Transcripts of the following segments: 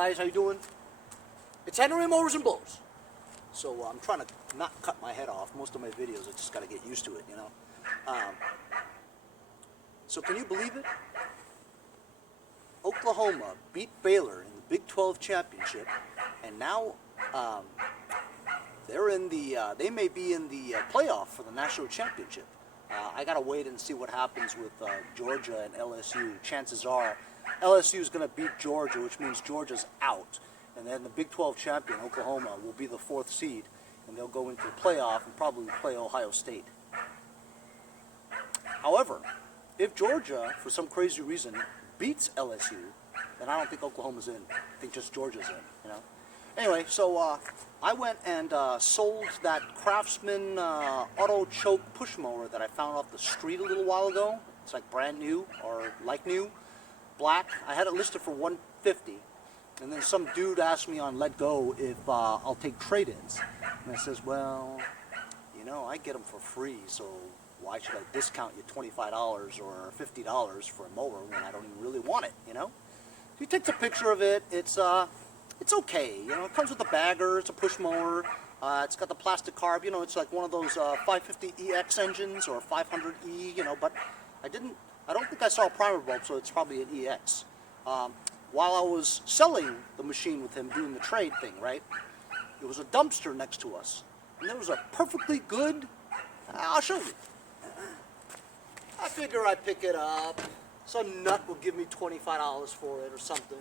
guys? How you doing? It's Henry Mowers and Blows. So I'm trying to not cut my head off. Most of my videos, I just got to get used to it, you know. So can you believe it? Oklahoma beat Baylor in the Big 12 championship, and now they're in the. They may be in the playoff for the national championship. I gotta wait and see what happens with Georgia and LSU. Chances are LSU is going to beat Georgia, which means Georgia's out. And then the Big 12 champion, Oklahoma, will be the 4th seed. And they'll go into the playoff and probably play Ohio State. However, if Georgia, for some crazy reason, beats LSU, then I don't think Oklahoma's in. I think just Georgia's in, you know. Anyway, so I went and sold that Craftsman auto choke push mower that I found off the street a little while ago. It's like brand new, or like new, black. I had it listed for $150, and then some dude asked me on Let Go if I'll take trade-ins. And I says, well, you know, I get them for free, so why should I discount you $25 or $50 for a mower when I don't even really want it, you know? He takes a picture of it. It's okay, you know. It comes with a bagger. It's a push mower. It's got the plastic carb. You know, it's like one of those 550EX engines or 500E. You know, but I don't think I saw a primer bulb, so it's probably an EX. While I was selling the machine with him, doing the trade thing, right? There was a dumpster next to us, and there was a perfectly good. I'll show you. I figure I'd pick it up. Some nut will give me $25 for it or something.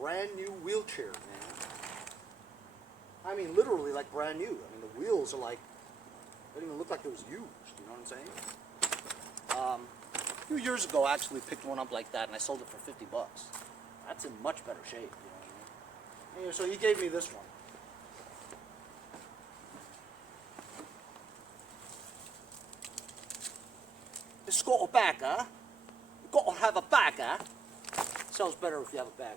Brand new wheelchair, man. I mean, literally like brand new. I mean, the wheels are like, they don't even look like it was used, you know what I'm saying? A few years ago, I actually picked one up like that, and I sold it for $50. That's in much better shape, you know what I mean? Anyway, so he gave me this one. It's got a bagger. You've got to have a bagger. Sounds better if you have a bagger.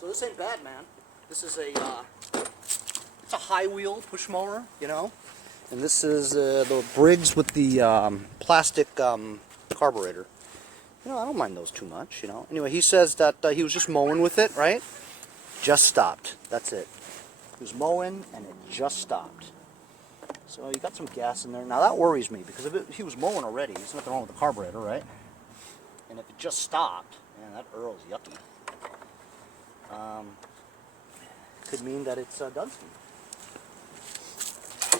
So this ain't bad, man. This is it's a high wheel push mower, you know, and this is the Briggs with the plastic carburetor. You know, I don't mind those too much, you know. Anyway, he says that he was just mowing with it, right? Just stopped. That's it. He was mowing and it just stopped. So you got some gas in there. Now that worries me because if he was mowing already, there's nothing wrong with the carburetor, right? And if it just stopped, man, that Earl's yucky. Could mean that it's doesnt.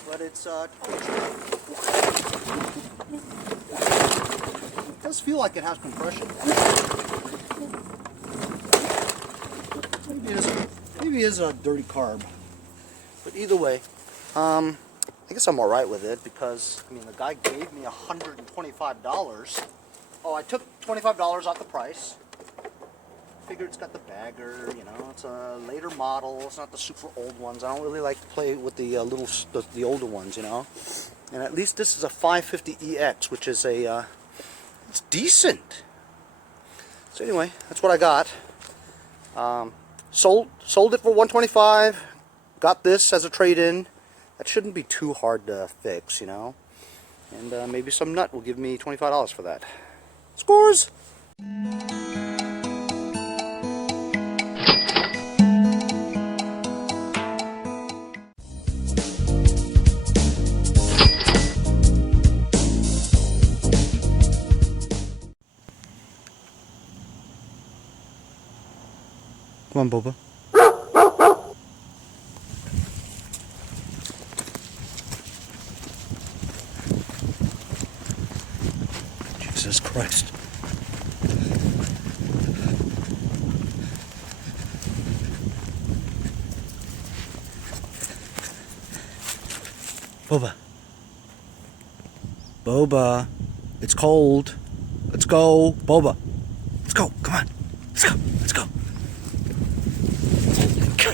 But it's it does feel like it has compression. Maybe it is a dirty carb. But either way, I guess I'm alright with it because, I mean, the guy gave me $125. Oh, I took $25 off the price. Figured it's got the bagger, you know, it's a later model, it's not the super old ones. I don't really like to play with the the older ones, you know. And at least this is a 550EX, which is a, it's decent. So anyway, that's what I got. Sold it for $125. Got this as a trade-in. That shouldn't be too hard to fix, you know. And maybe some nut will give me $25 for that. Scores! Come on, Boba. Jesus Christ. Boba. Boba. It's cold. Let's go. Boba. Let's go. Come on. Let's go. Let's go. Go.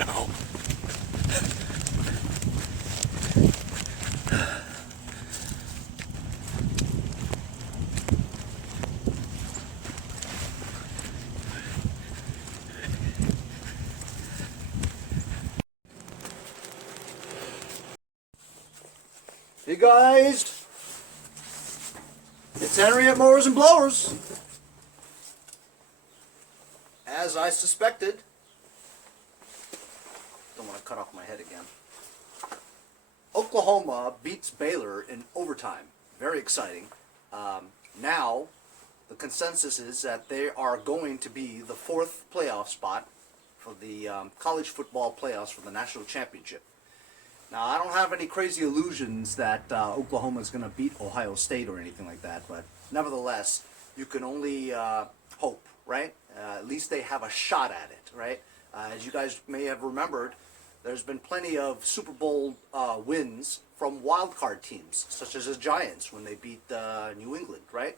Hey guys, it's Henry at Mowers and Blowers. As I suspected, don't want to cut off my head again. Oklahoma beats Baylor in overtime. Very exciting. Now, the consensus is that they are going to be the 4th playoff spot for the college football playoffs for the national championship. Now, I don't have any crazy illusions that Oklahoma is going to beat Ohio State or anything like that, but nevertheless, you can only hope, right? At least they have a shot at it, right? As you guys may have remembered, there's been plenty of Super Bowl wins from wild card teams, such as the Giants when they beat New England, right?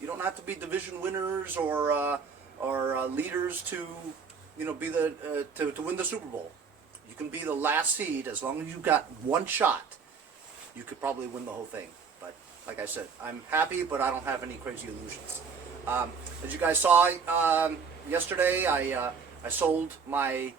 You don't have to be division winners or leaders to, be to win the Super Bowl. You can be the last seed as long as you've got one shot. You could probably win the whole thing. But like I said, I'm happy, but I don't have any crazy illusions. As you guys saw yesterday, I sold my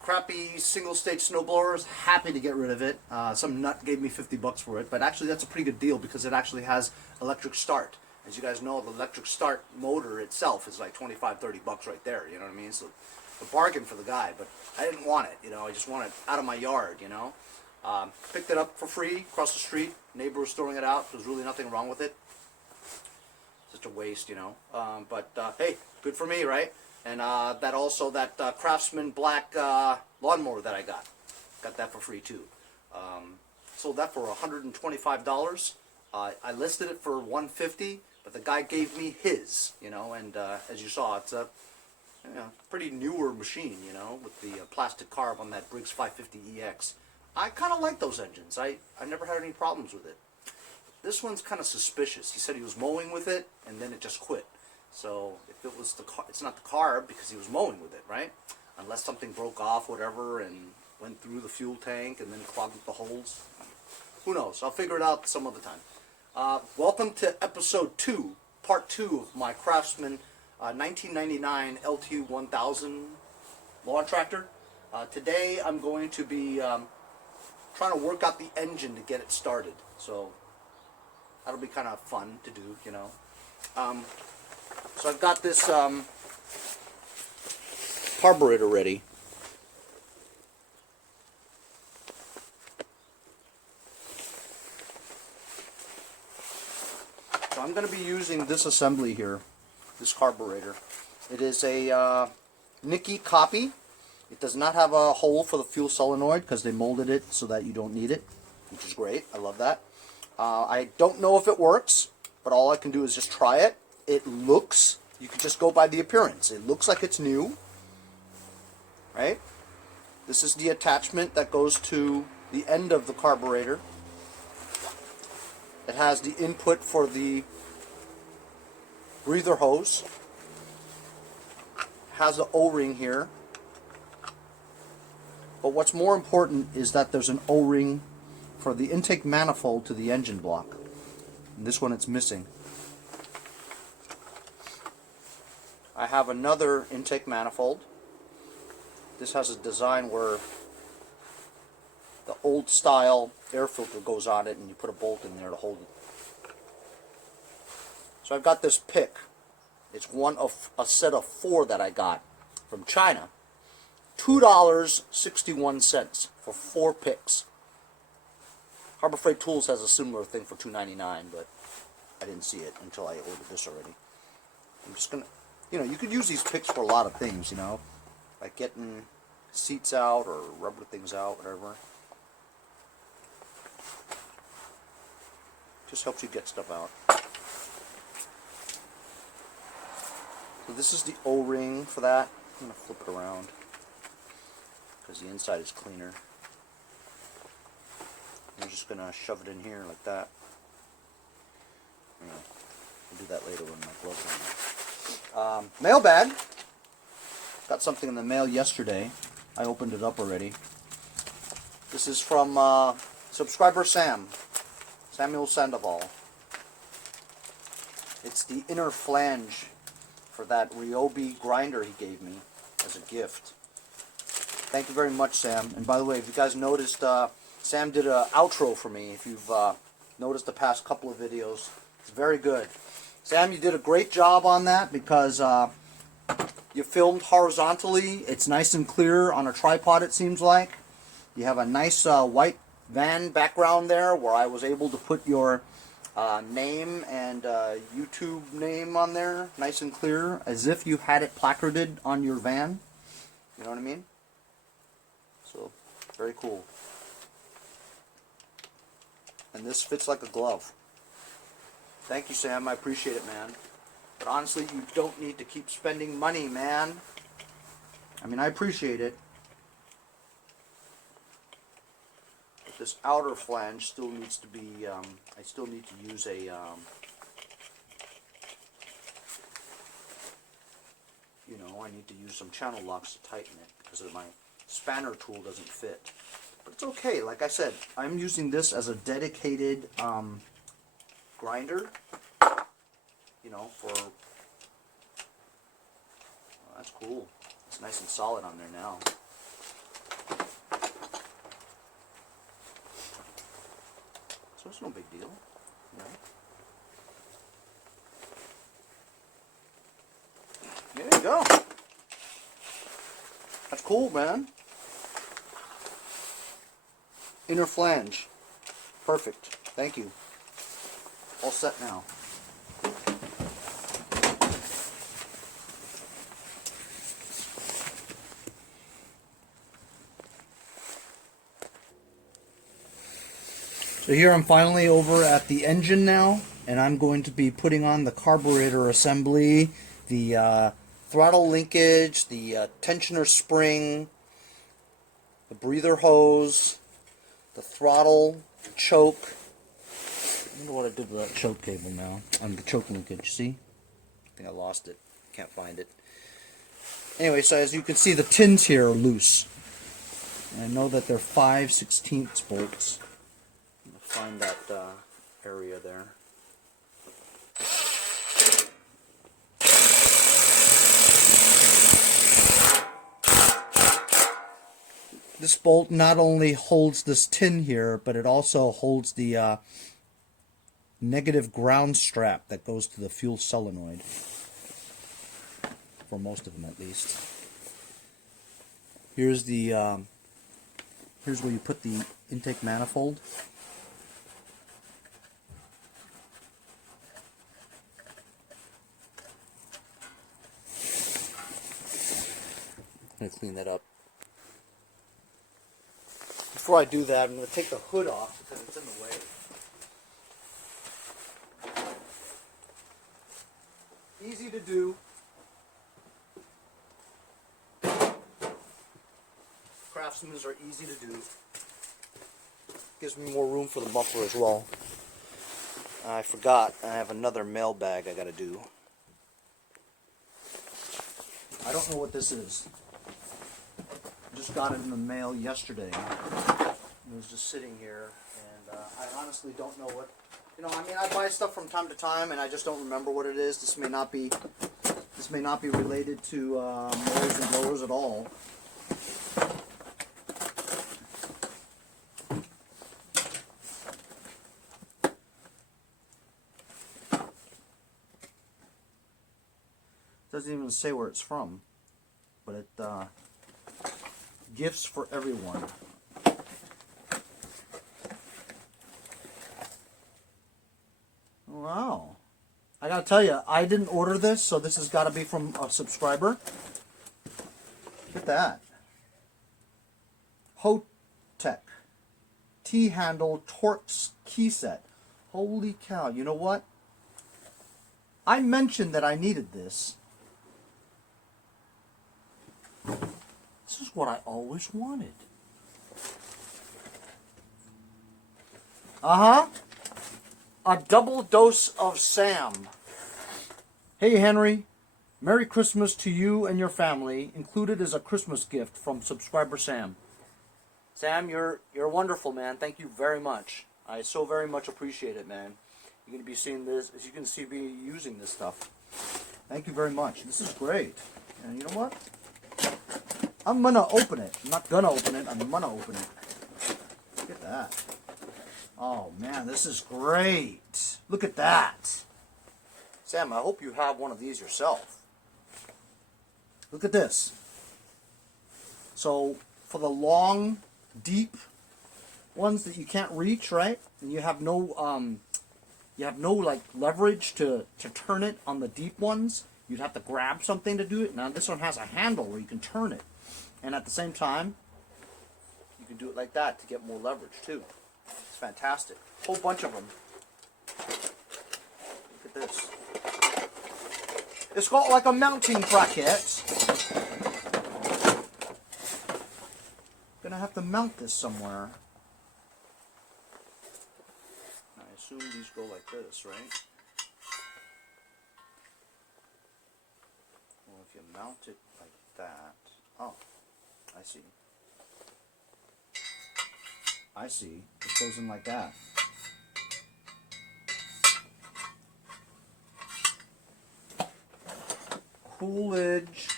crappy single-stage snowblower. Happy to get rid of it. Some nut gave me $50 for it, but actually that's a pretty good deal because it actually has electric start. As you guys know, the electric start motor itself is like $25-30 right there. You know what I mean? So a bargain for the guy, but I didn't want it. I just want it out of my yard. Picked it up for free across the street. Neighbor was throwing it out. There's really nothing wrong with it. Such a waste, But hey, good for me, right? And that Craftsman black lawnmower that I got that for free too. Sold that for $125. I listed it for $150, but the guy gave me his, and as you saw, it's a pretty newer machine, with the plastic carb on that Briggs 550EX. I kind of like those engines. I never had any problems with it. This one's kind of suspicious. He said he was mowing with it, and then it just quit. So if it was it's not the carb because he was mowing with it, right? Unless something broke off, whatever, and went through the fuel tank and then clogged up the holes. Who knows? I'll figure it out some other time. Welcome to episode 2, part 2 of my Craftsman 1999 LT1000 lawn tractor. Today I'm going to be trying to work out the engine to get it started. So that'll be kind of fun to do, So I've got this carburetor ready. So I'm going to be using this assembly here, this carburetor. It is a Nicky copy. It does not have a hole for the fuel solenoid because they molded it so that you don't need it, which is great. I love that. I don't know if it works, but all I can do is just try it. It looks, you can just go by the appearance. It looks like it's new, right? This is the attachment that goes to the end of the carburetor. It has the input for the breather hose. Has the O-ring here. But what's more important is that there's an O-ring for the intake manifold to the engine block. And this one it's missing. I have another intake manifold. This has a design where the old style air filter goes on it and you put a bolt in there to hold it. So I've got this pick. It's one of a set of 4 that I got from China. $2.61 for 4 picks. Harbor Freight Tools has a similar thing for $2.99, but I didn't see it until I ordered this already. I'm just gonna, you could use these picks for a lot of things, like getting seats out or rubber things out, whatever. Just helps you get stuff out. So this is the O-ring for that. I'm gonna flip it around because the inside is cleaner. I'm just gonna shove it in here like that. I'll do that later when my gloves are on. Mailbag. Got something in the mail yesterday. I opened it up already. This is from subscriber Samuel Sandoval. It's the inner flange for that Ryobi grinder he gave me as a gift. Thank you very much, Sam. And by the way, if you guys noticed, Sam did an outro for me. If you've noticed the past couple of videos, it's very good. Sam, you did a great job on that because you filmed horizontally. It's nice and clear on a tripod, it seems like. You have a nice white van background there where I was able to put your name and YouTube name on there, nice and clear, as if you had it placarded on your van. You know what I mean? So, very cool. And this fits like a glove. Thank you, Sam. I appreciate it, man. But honestly, you don't need to keep spending money, man. I mean, I appreciate it. But this outer flange still needs to be, I still need to use a, you know, I need to use some channel locks to tighten it because my spanner tool doesn't fit. But it's okay. Like I said, I'm using this as a dedicated grinder. You know, for... Well, that's cool. It's nice and solid on there now. So it's no big deal. You know? There you go. That's cool, man. Inner flange. Perfect. Thank you. All set now. So here I'm finally over at the engine now, and I'm going to be putting on the carburetor assembly, the throttle linkage, the tensioner spring, the breather hose, the throttle, choke. I wonder what I did with that choke cable now. The choke linkage, see? I think I lost it. Can't find it. Anyway, so as you can see, the tins here are loose. And I know that they're 5/16 bolts. Find that area there. This bolt not only holds this tin here, but it also holds the negative ground strap that goes to the fuel solenoid. For most of them, at least. Here's the here's where you put the intake manifold. I'm going to clean that up. Before I do that, I'm going to take the hood off because it's in the way. Easy to do. Craftsman's are easy to do. Gives me more room for the muffler as well. I forgot, I have another mail bag I got to do. I don't know what this is. Just got it in the mail yesterday. It was just sitting here, and I honestly don't know what. You know, I mean, I buy stuff from time to time, and I just don't remember what it is. This may not be related to mowers and blowers at all. Doesn't even say where it's from, but it gifts for everyone. Wow. I gotta tell you, I didn't order this, so this has got to be from a subscriber. Look at that. Hotech T-handle Torx key set. Holy cow. You know what? I mentioned that I needed this. This is what I always wanted. Uh-huh. A double dose of Sam. Hey, Henry. Merry Christmas to you and your family. Included is a Christmas gift from subscriber Sam. Sam, you're wonderful, man. Thank you very much. I so very much appreciate it, man. You're going to be seeing this, as you can see me using this stuff. Thank you very much. This is great. And you know what? I'm going to open it. I'm not going to open it. I'm going to open it. Look at that. Oh man, this is great. Look at that. Sam, I hope you have one of these yourself. Look at this. So for the long, deep ones that you can't reach, right? And you have no like leverage to turn it on the deep ones. You'd have to grab something to do it. Now this one has a handle where you can turn it. And at the same time, you can do it like that to get more leverage too. It's fantastic. Whole bunch of them. Look at this. It's got like a mounting bracket. Gonna have to mount this somewhere. I assume these go like this, right? Well, if you mount it like that. Oh, I see. I see. It goes in like that. Coolidge.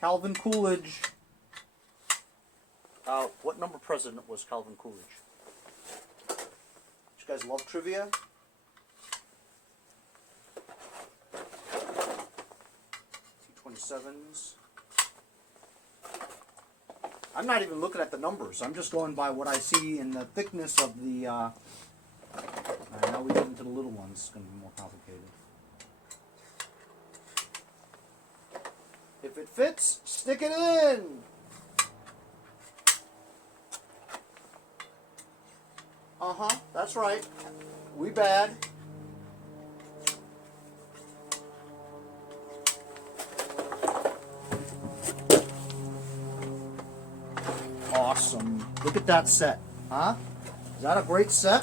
Calvin Coolidge. What number president was Calvin Coolidge? You guys love trivia? T-27s. I'm not even looking at the numbers. I'm just going by what I see in the thickness of the... now we get into the little ones. It's going to be more complicated. If it fits, stick it in! Uh-huh, that's right. We bad. Awesome. Look at that set, huh? Is that a great set?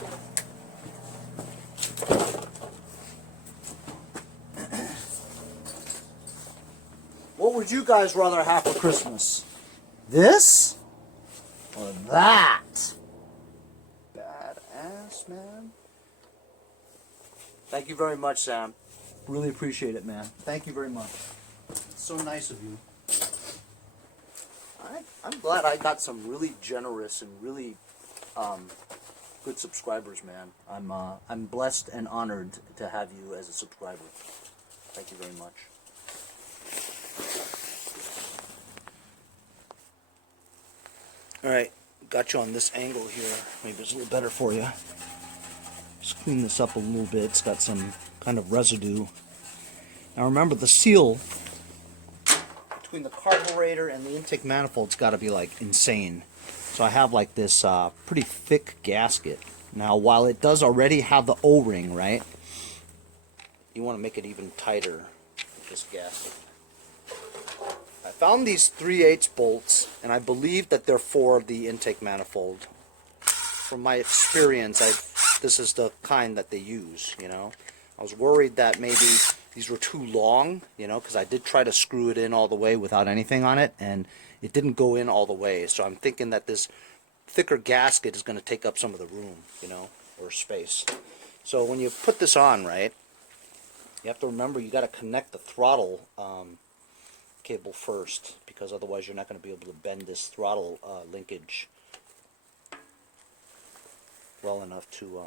What would you guys rather have for Christmas? This or that? Badass, man. Thank you very much, Sam. Really appreciate it, man. Thank you very much. It's so nice of you. I'm glad I got some really generous and really good subscribers, man. I'm blessed and honored to have you as a subscriber. Thank you very much. All right, got you on this angle here. Maybe it's a little better for you. Just clean this up a little bit. It's got some kind of residue. Now remember, the seal between the carburetor and the intake manifold's got to be like insane. So I have like this pretty thick gasket. Now while it does already have the O-ring, right, you want to make it even tighter with this gasket. I found these 3/8 bolts, and I believe that they're for the intake manifold. From my experience, this is the kind that they use, you know. I was worried that maybe these were too long, you know, because I did try to screw it in all the way without anything on it, and it didn't go in all the way. So I'm thinking that this thicker gasket is going to take up some of the room, you know, or space. So when you put this on, right, you have to remember you got to connect the throttle cable first, because otherwise you're not going to be able to bend this throttle linkage well enough to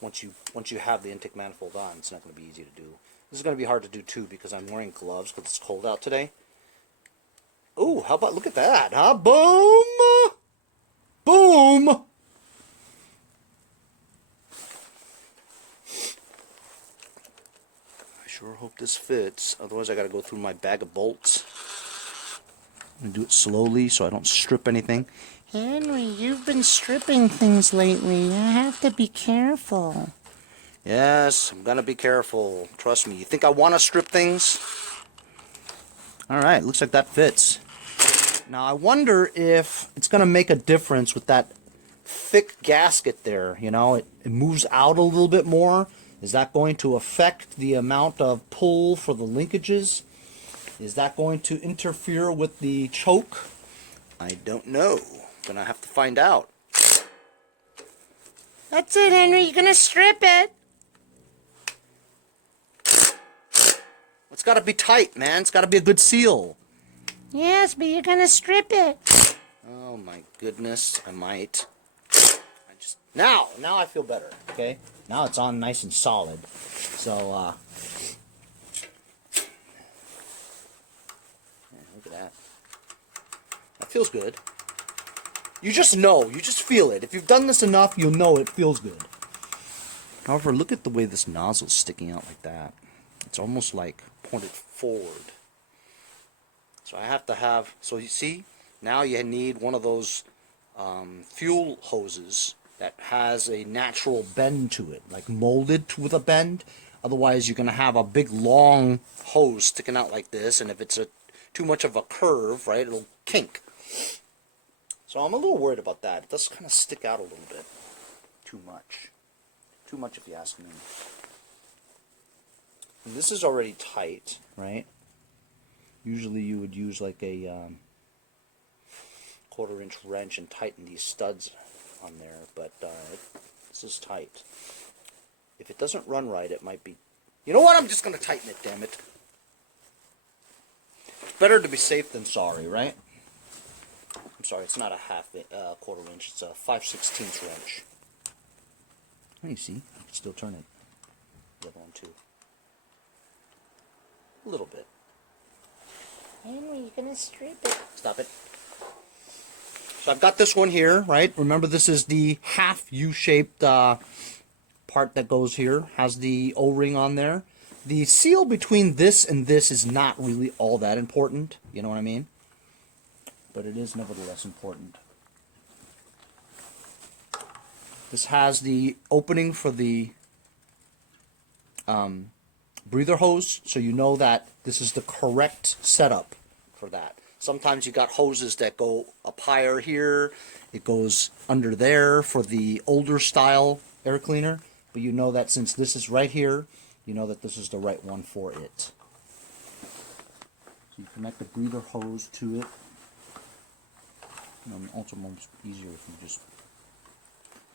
once you have the intake manifold on, it's not going to be easy to do. This is going to be hard to do too because I'm wearing gloves because it's cold out today. Oh, how about, look at that, huh? Boom! Boom! I sure hope this fits. Otherwise I got to go through my bag of bolts. I'm going to do it slowly so I don't strip anything. Henry, you've been stripping things lately. You have to be careful. Yes, I'm going to be careful. Trust me. You think I want to strip things? Alright, looks like that fits. Now I wonder if it's going to make a difference with that thick gasket there. You know, it moves out a little bit more. Is that going to affect the amount of pull for the linkages? Is that going to interfere with the choke? I don't know. Gonna have to find out. That's it, Henry. You're gonna strip it. It's gotta be tight, man. It's gotta be a good seal. Yes, but you're gonna strip it. Oh my goodness, I might. Now I feel better, okay? Now it's on nice and solid. So, yeah, look at that. That feels good. You just know, you just feel it. If you've done this enough, you'll know it feels good. However, look at the way this nozzle's sticking out like that. It's almost like pointed forward. So I have to have, so you see, now you need one of those fuel hoses that has a natural bend to it, like molded with a bend. Otherwise, you're going to have a big long hose sticking out like this, and if it's too much of a curve, right, it'll kink. So I'm a little worried about that. It does kind of stick out a little bit. Too much. Too much if you ask me. And this is already tight, right? Usually you would use like a 1/4-inch wrench and tighten these studs on there, but this is tight. If it doesn't run right, it might be... You know what? I'm just going to tighten it, damn it. It's better to be safe than sorry, right? I'm sorry, it's not a 1/4 inch, it's a 5/16 wrench. Oh, you see, you can still turn it. The other one too. A little bit. Henry, you're gonna strip it. Stop it. So I've got this one here, right? Remember, this is the half U-shaped part that goes here. Has the O-ring on there. The seal between this and this is not really all that important. You know what I mean? But it is nevertheless important. This has the opening for the breather hose, so you know that this is the correct setup for that. Sometimes you got hoses that go up higher here, it goes under there for the older style air cleaner, but you know that since this is right here, you know that this is the right one for it. So you connect the breather hose to it. And also much easier if you just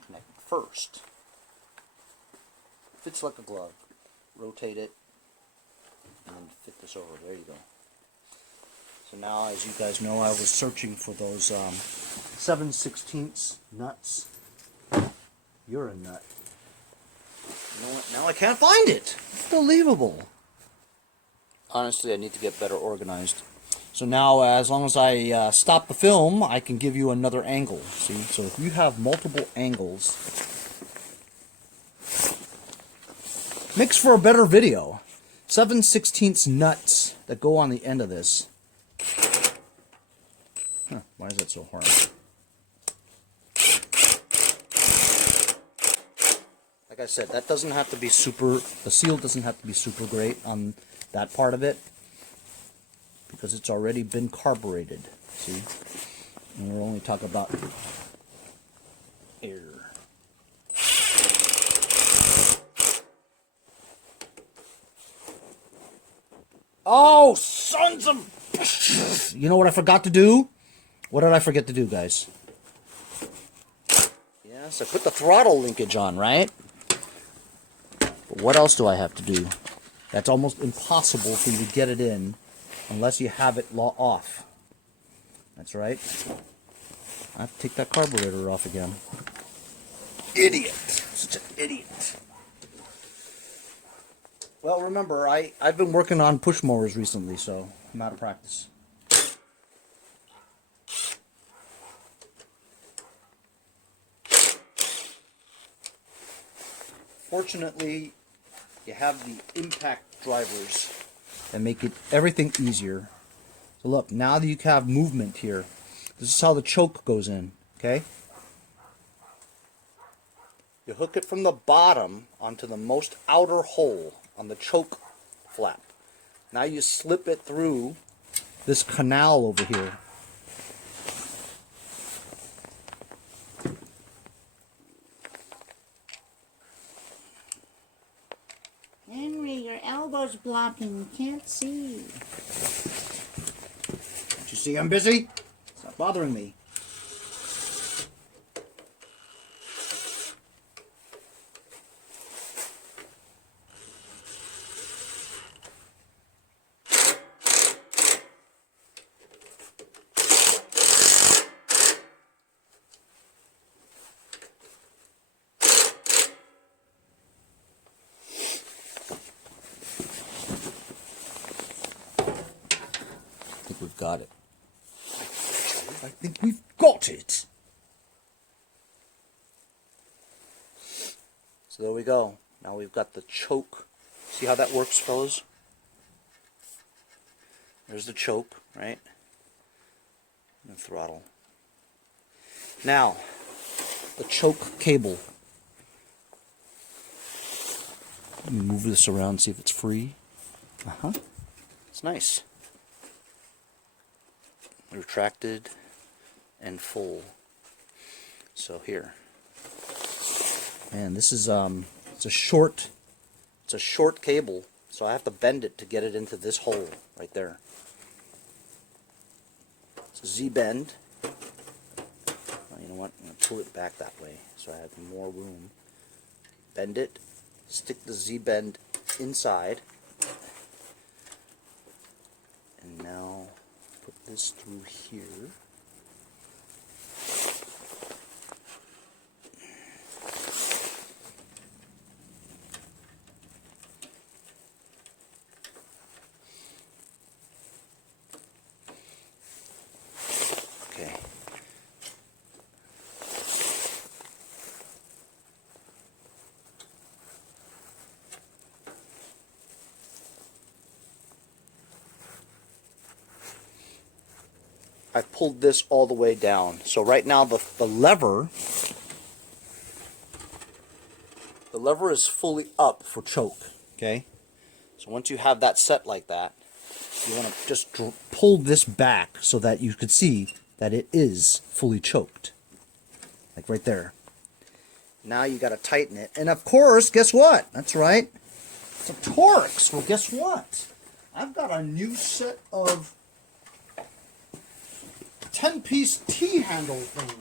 connect it first. Fits like a glove. Rotate it, and then fit this over. There you go. So now, as you guys know, I was searching for those 7/16 nuts. You're a nut. You know what? Now I can't find it. Unbelievable. Honestly, I need to get better organized. So now, as long as I stop the film, I can give you another angle. See? So if you have multiple angles, makes for a better video. 7/16 nuts that go on the end of this. Huh, why is that so hard? Like I said, that doesn't have to be super, the seal doesn't have to be super great on that part of it, because it's already been carbureted, see? And we're only talking about air. Oh, sons of... You know what I forgot to do? What did I forget to do, guys? Yes, I put the throttle linkage on, right? But what else do I have to do? That's almost impossible for you to get it in unless you have it off. That's right. I have to take that carburetor off again. Idiot. Such an idiot. Well, remember, I've been working on push mowers recently, so I'm out of practice. Fortunately, you have the impact drivers that make everything easier. So look, now that you have movement here, this is how the choke goes in, okay? You hook it from the bottom onto the most outer hole on the choke flap. Now you slip it through this canal over here. Henry, your elbow's blocking. You can't see. Don't you see I'm busy? Stop bothering me. I think we've got it. So there we go. Now we've got the choke. See how that works, fellas? There's the choke, right? And the throttle. Now, the choke cable. Let me move this around and see if it's free. It's nice. Retracted and full. So here. Man, this is it's a short cable, so I have to bend it to get it into this hole right there. It's a Z-bend. Well, you know what? I'm going to pull it back that way so I have more room. Bend it, stick the Z-bend inside, and now put this through here. Okay. I pulled this all the way down. So right now the lever is fully up for choke. Okay? So once you have that set like that, you want to just pull this back so that you could see that it is fully choked. Like right there. Now you got to tighten it. And of course, guess what? That's right. It's a Torx. Well, guess what? I've got a new set of 10-piece T-handle thing.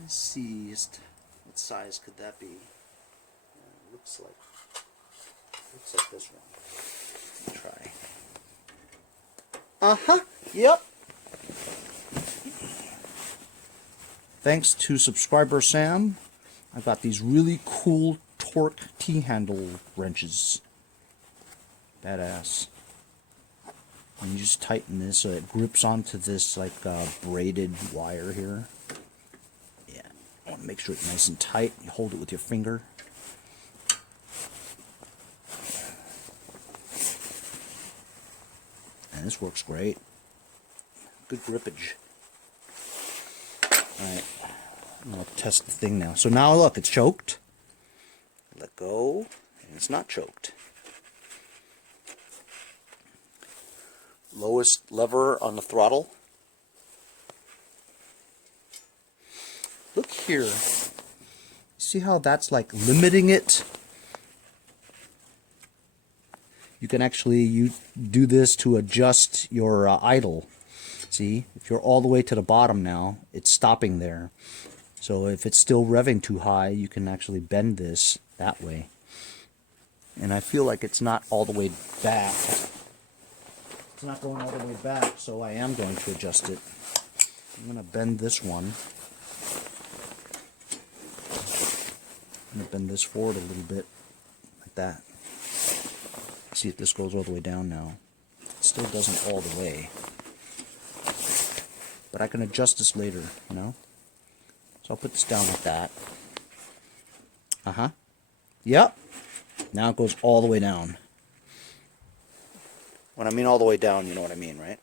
Let's see, what size could that be? Looks like this one. Try. Yep. Thanks to subscriber Sam, I've got these really cool Torque T-handle wrenches. Badass. And you just tighten this so it grips onto this like braided wire here. Yeah, I want to make sure it's nice and tight. You hold it with your finger. And this works great. Good grippage. Alright, I'm going to test the thing now. So now look, it's choked. Let go, and it's not choked. Lowest lever on the throttle. Look here. See how that's like limiting it? You can actually do this to adjust your idle. See, if you're all the way to the bottom now, it's stopping there. So if it's still revving too high, you can actually bend this that way. And I feel like it's not all the way back. It's not going all the way back, so I am going to adjust it. I'm going to bend this one. I'm going to bend this forward a little bit, like that. See if this goes all the way down now. It still doesn't all the way. But I can adjust this later, you know? So I'll put this down like that. Yep. Now it goes all the way down. When I mean all the way down, you know what I mean, right?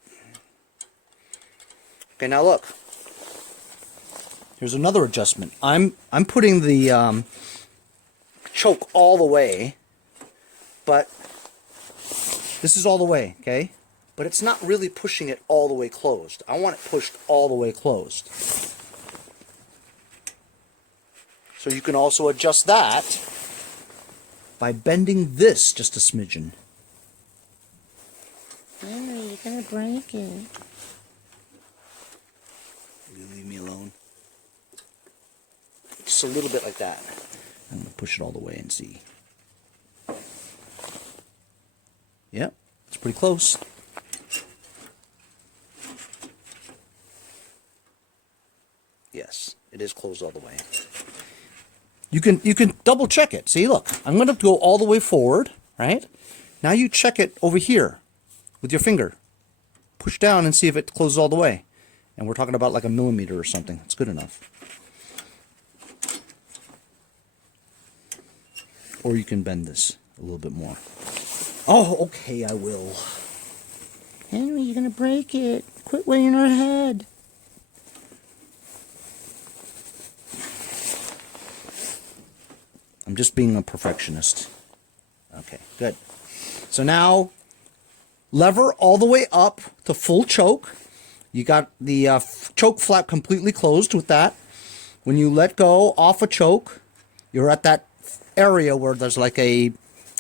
Okay, now look. Here's another adjustment. I'm putting the choke all the way, but this is all the way, okay? But it's not really pushing it all the way closed. I want it pushed all the way closed. So you can also adjust that by bending this just a smidgen. Henry, you're gonna break it. Will you leave me alone? Just a little bit like that. I'm going to push it all the way and see. Yep, it's pretty close. Yes, it is closed all the way. You can double check it. See, look, I'm going to go all the way forward, right? Now you check it over here with your finger. Push down and see if it closes all the way. And we're talking about like a millimeter or something. It's good enough. Or you can bend this a little bit more. Oh, okay, I will. Henry, you're gonna break it. Quit weighing our head. I'm just being a perfectionist. Okay, good. So now, lever all the way up to full choke. You got the choke flap completely closed with that. When you let go off a choke, you're at that area where there's like a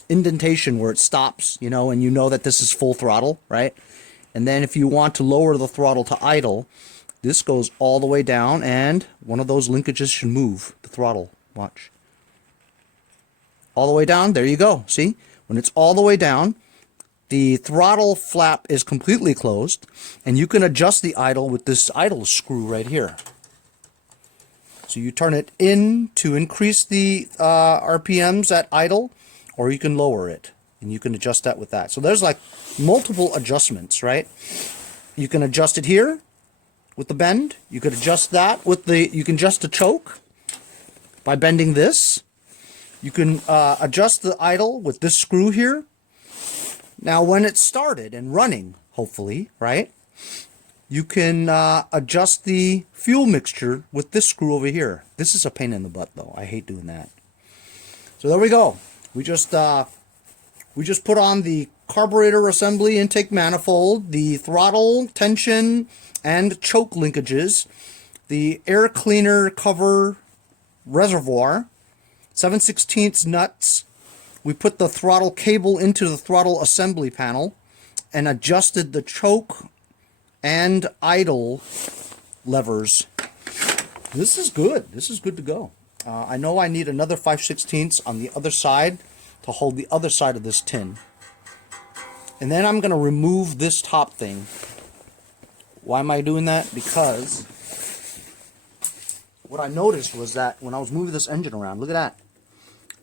indentation where it stops, you know, and you know that this is full throttle, right? And then if you want to lower the throttle to idle, this goes all the way down, and one of those linkages should move the throttle. Watch. All the way down, there you go. See? When it's all the way down, the throttle flap is completely closed, and you can adjust the idle with this idle screw right here. So you turn it in to increase the RPMs at idle, or you can lower it, and you can adjust that with that. So there's like multiple adjustments, right? You can adjust it here with the bend. You could adjust that with the, you can adjust the choke by bending this. You can adjust the idle with this screw here. Now when it's started and running, hopefully, right, you can adjust the fuel mixture with this screw over here. This is a pain in the butt though. I hate doing that. So there we go. We just put on the carburetor assembly intake manifold, the throttle, tension, and choke linkages, the air cleaner cover reservoir, 7/16 nuts. We put the throttle cable into the throttle assembly panel and adjusted the choke and idle levers. This is good. This is good to go. I know I need another 5/16 on the other side to hold the other side of this tin. And then I'm going to remove this top thing. Why am I doing that? Because what I noticed was that when I was moving this engine around, look at that.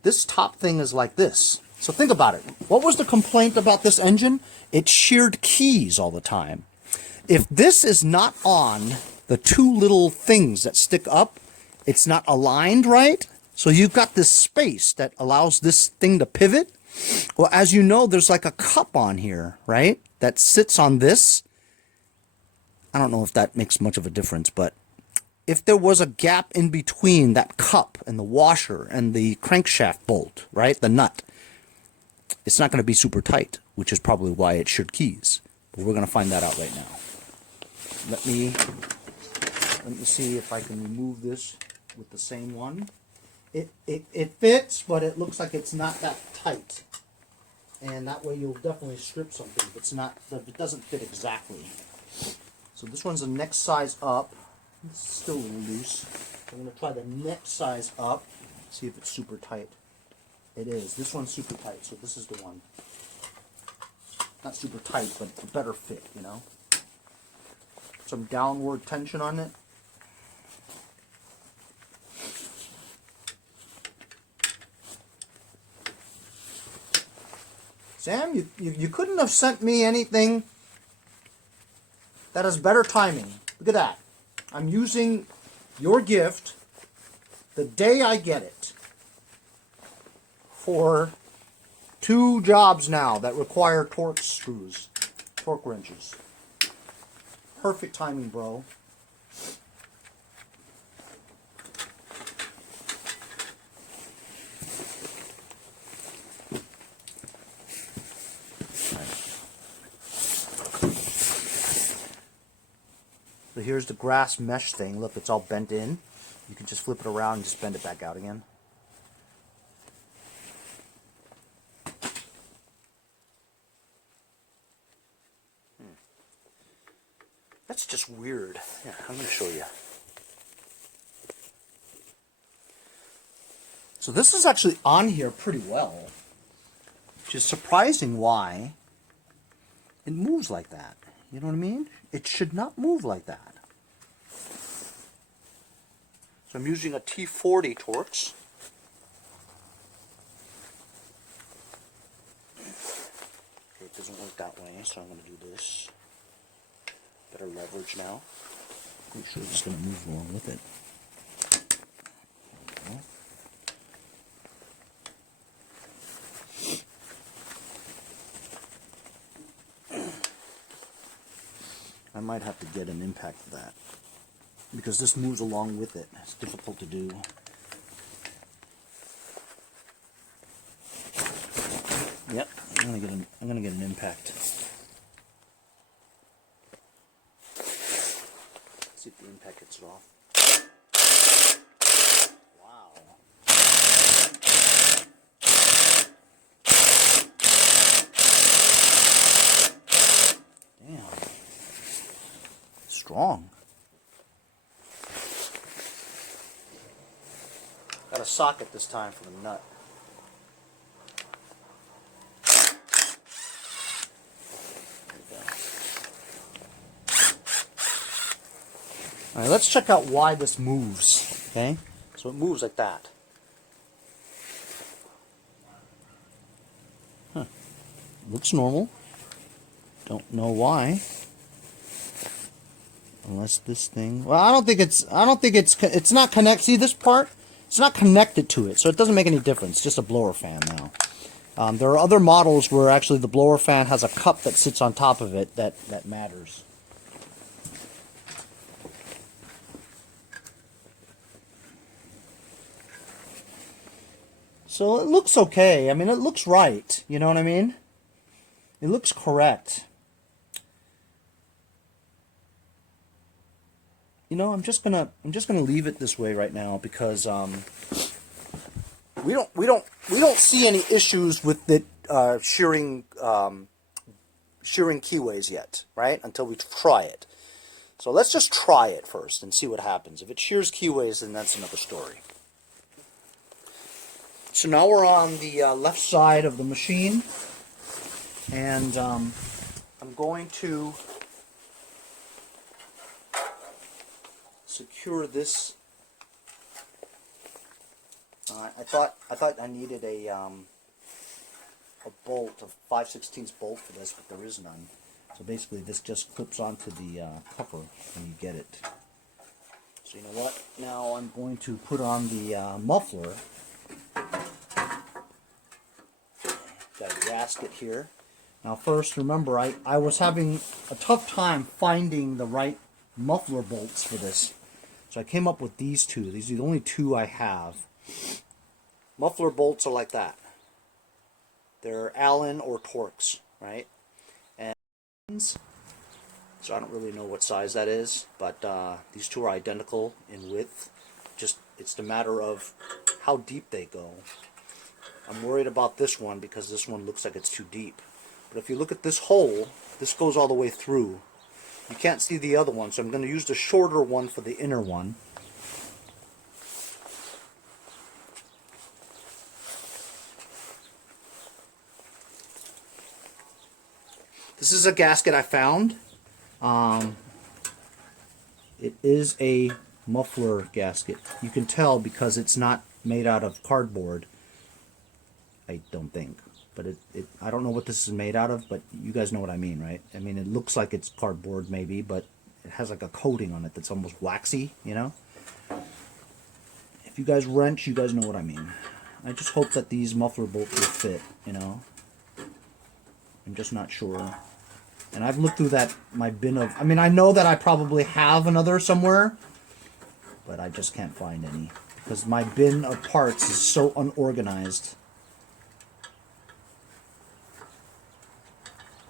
This top thing is like this. So think about it. What was the complaint about this engine? It sheared keys all the time. If this is not on the two little things that stick up, it's not aligned right. So you've got this space that allows this thing to pivot. Well, as you know, there's like a cup on here, right? That sits on this. I don't know if that makes much of a difference, but if there was a gap in between that cup and the washer and the crankshaft bolt, right, the nut, it's not going to be super tight, which is probably why it sheared keys. But we're going to find that out right now. Let me see if I can remove this with the same one. It fits, but it looks like it's not that tight. And that way you'll definitely strip something if it's not, if it doesn't fit exactly. So this one's the next size up. It's still a little loose. I'm going to try the next size up, see if it's super tight. It is. This one's super tight, so this is the one. Not super tight, but a better fit, you know. Some downward tension on it. Sam, you couldn't have sent me anything that has better timing. Look at that. I'm using your gift the day I get it for 2 jobs now that require torque screws, torque wrenches. Perfect timing, bro. So here's the grass mesh thing. Look, it's all bent in. You can just flip it around and just bend it back out again. That's just weird. Yeah, I'm going to show you. So this is actually on here pretty well, which is surprising why it moves like that. You know what I mean? It should not move like that. So I'm using a T40 Torx. Okay, it doesn't work that way, so I'm going to do this. Better leverage now. Pretty sure it's going to move along with it. I might have to get an impact of that because this moves along with it. It's difficult to do. Yep, I'm gonna get an impact. See if the impact gets it off. Wow. Damn. Strong. Got a socket this time for the nut. Alright, let's check out why this moves. Okay? So it moves like that. Huh. Looks normal. Don't know why. Unless this thing... Well, I don't think it's not connected. See this part? It's not connected to it, so it doesn't make any difference. It's just a blower fan now. There are other models where actually the blower fan has a cup that sits on top of it that matters. So it looks okay. I mean, it looks right. You know what I mean? It looks correct. You know, I'm just gonna leave it this way right now because we don't see any issues with it shearing keyways yet, right? Until we try it. So let's just try it first and see what happens. If it shears keyways, then that's another story. So now we're on the left side of the machine, and I'm going to secure this. I thought I needed a bolt, a 5/16 bolt for this, but there is none. So basically, this just clips onto the cover when you get it. So you know what? Now I'm going to put on the muffler. Got a gasket here. Now first, remember, I was having a tough time finding the right muffler bolts for this. So I came up with these two. These are the only two I have. Muffler bolts are like that. They're Allen or Torx, right? And so I don't really know what size that is, but these two are identical in width. Just it's the matter of how deep they go. I'm worried about this one because this one looks like it's too deep. But if you look at this hole, this goes all the way through. You can't see the other one, so I'm going to use the shorter one for the inner one. This is a gasket I found. It is a muffler gasket. You can tell because it's not made out of cardboard. I don't think. But I don't know what this is made out of, but you guys know what I mean, right? I mean, it looks like it's cardboard maybe, but it has like a coating on it that's almost waxy, you know? If you guys wrench, you guys know what I mean. I just hope that these muffler bolts will fit, you know? I'm just not sure. And I've looked through my bin of... I mean, I know that I probably have another somewhere, but I just can't find any. Because my bin of parts is so unorganized.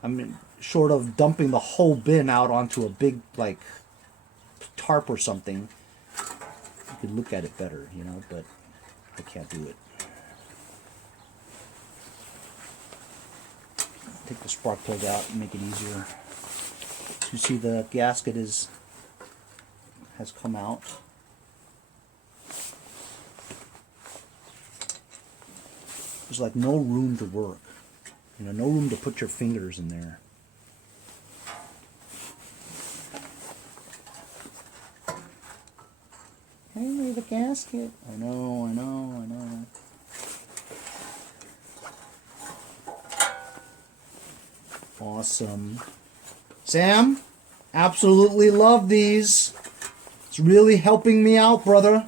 I mean, short of dumping the whole bin out onto a big, like, tarp or something, you could look at it better, you know, but I can't do it. Take the spark plug out and make it easier. So you see the gasket has come out. There's like no room to work. You know, no room to put your fingers in there. Hey, the gasket. I know. Awesome. Sam, absolutely love these. It's really helping me out, brother.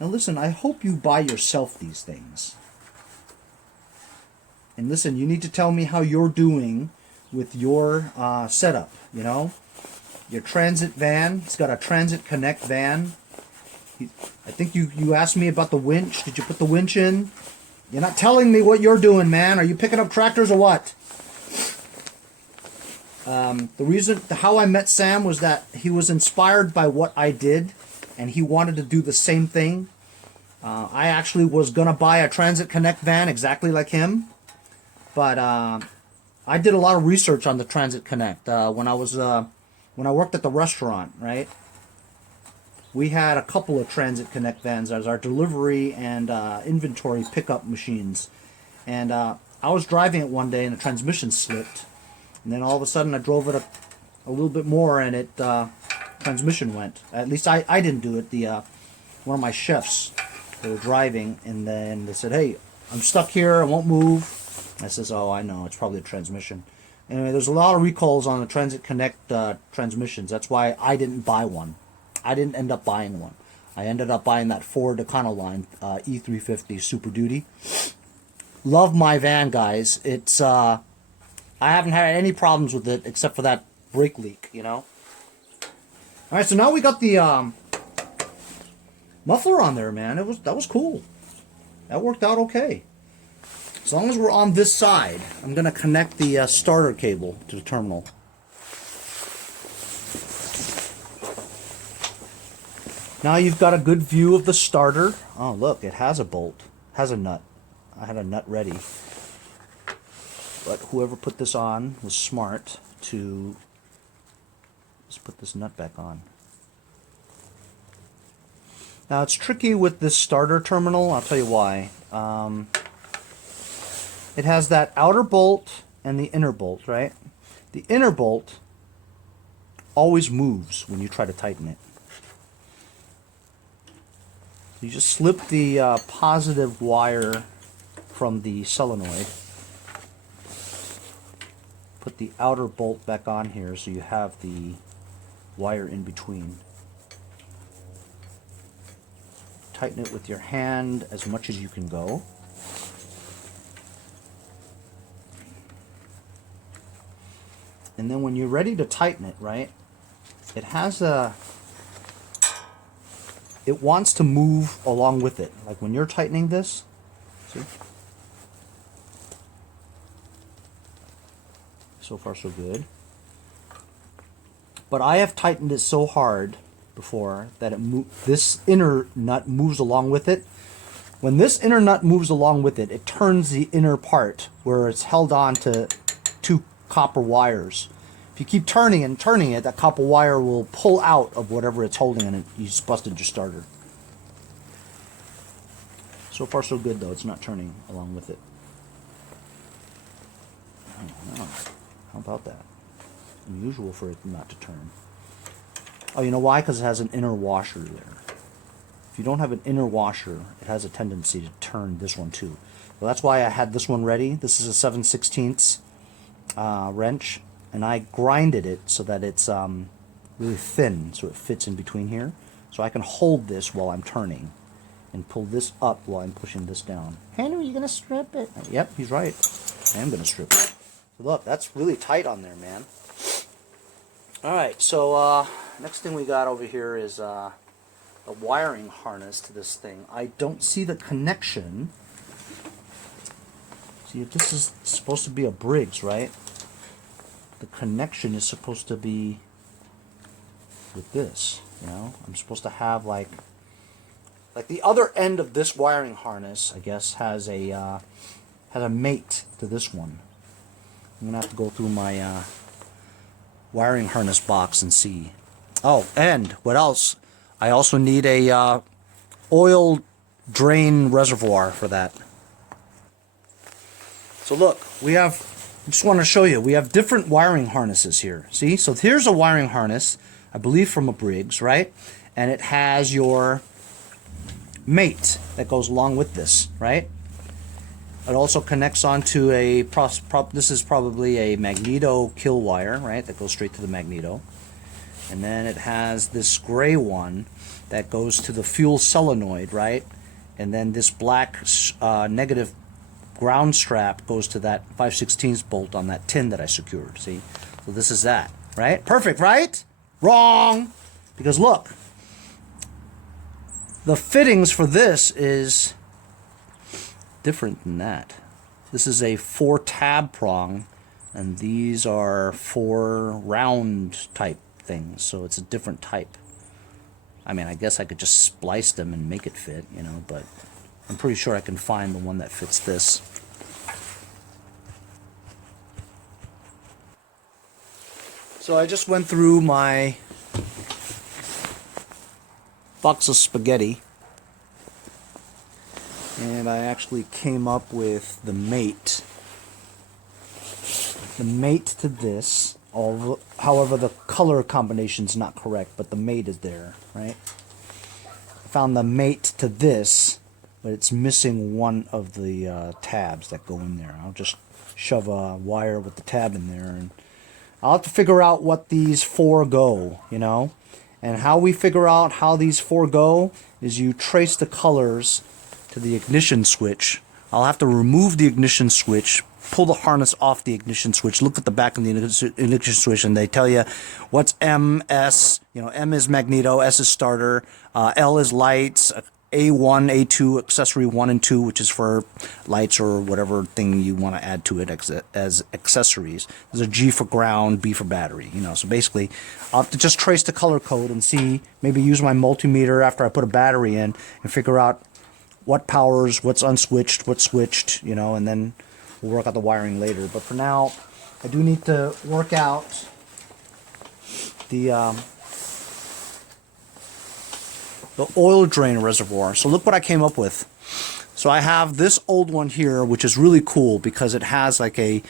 Now listen, I hope you buy yourself these things. And listen, you need to tell me how you're doing with your setup, you know? Your transit van. It's got a Transit Connect van. I think you asked me about the winch. Did you put the winch in? You're not telling me what you're doing, man. Are you picking up tractors or what? The reason, how I met Sam was that he was inspired by what I did, and he wanted to do the same thing. I actually was going to buy a Transit Connect van exactly like him, but I did a lot of research on the Transit Connect when I worked at the restaurant, right? We had a couple of Transit Connect vans as our delivery and inventory pickup machines. And I was driving it one day and the transmission slipped. And then all of a sudden I drove it a little bit more and it transmission went. At least I didn't do it. One of my chefs, they were driving and then they said, "Hey, I'm stuck here, I won't move." I says, "Oh, I know, it's probably a transmission." Anyway, there's a lot of recalls on the Transit Connect transmissions. That's why I didn't buy one. I didn't end up buying one. I ended up buying that Ford Econoline E350 Super Duty. Love my van, guys. It's I haven't had any problems with it except for that brake leak, you know. All right, so now we got the muffler on there, man. That was cool. That worked out okay. As long as we're on this side, I'm gonna connect the starter cable to the terminal. Now you've got a good view of the starter. Oh, look, it has a bolt, has a nut. I had a nut ready. But whoever put this on was smart to just put this nut back on. Now it's tricky with this starter terminal. I'll tell you why. It has that outer bolt and the inner bolt, right? The inner bolt always moves when you try to tighten it. You just slip the positive wire from the solenoid. Put the outer bolt back on here so you have the wire in between. Tighten it with your hand as much as you can go. And then when you're ready to tighten it, right, it has a... It wants to move along with it. Like when you're tightening this, see? So far so good. But I have tightened it so hard before that this inner nut moves along with it. When this inner nut moves along with it, it turns the inner part where it's held on to two copper wires. If you keep turning and turning it, that copper wire will pull out of whatever it's holding and you just busted your starter. So far so good though, it's not turning along with it. Oh, how about that? Unusual for it not to turn. Oh, you know why? Because it has an inner washer there. If you don't have an inner washer, it has a tendency to turn this one too. Well, that's why I had this one ready. This is a 7/16 wrench. And I grinded it so that it's really thin, so it fits in between here. So I can hold this while I'm turning and pull this up while I'm pushing this down. Henry, you gonna strip it? Yep, he's right. I am going to strip it. So look, that's really tight on there, man. Alright, so next thing we got over here is a wiring harness to this thing. I don't see the connection. See, if this is supposed to be a Briggs, right? The connection is supposed to be with this, you know. I'm supposed to have like the other end of this wiring harness, I guess, has a mate to this one. I'm gonna have to go through my wiring harness box and see. Oh, and what else? I also need a oil drain reservoir for that. So look, we have. I just want to show you, we have different wiring harnesses here. See? So here's a wiring harness, I believe from a Briggs, right? And it has your mate that goes along with this, right? It also connects onto a, this is probably a magneto kill wire, right? That goes straight to the magneto. and then it has this gray one that goes to the fuel solenoid, right? And then this black negative ground strap goes to that 5/16 bolt on that tin that I secured. See? So this is that, right? Perfect, right? Wrong! Because look, the fittings for this is different than that. This is a 4-tab prong, and these are 4 round type things, so it's a different type. I mean, I guess I could just splice them and make it fit, you know, but I'm pretty sure I can find the one that fits this. So I just went through my box of spaghetti, and I actually came up with the mate. The mate to this, however the color combination's not correct, but the mate is there, right? I found the mate to this, but it's missing one of the tabs that go in there. I'll just shove a wire with the tab in there, and I'll have to figure out what these 4 go, you know? And how we figure out how these 4 go is you trace the colors to the ignition switch. I'll have to remove the ignition switch, pull the harness off the ignition switch, look at the back of the ignition switch, and they tell you what's M, S, you know, M is magneto, S is starter, L is lights, A1, A2, accessory 1 and 2, which is for lights or whatever thing you want to add to it as accessories. There's a G for ground, B for battery, you know. So basically, I'll have to just trace the color code and see, maybe use my multimeter after I put a battery in and figure out what powers, what's unswitched, what's switched, you know, and then we'll work out the wiring later. But for now, I do need to work out the oil drain reservoir. So look what I came up with. So I have this old one here, which is really cool because it has like a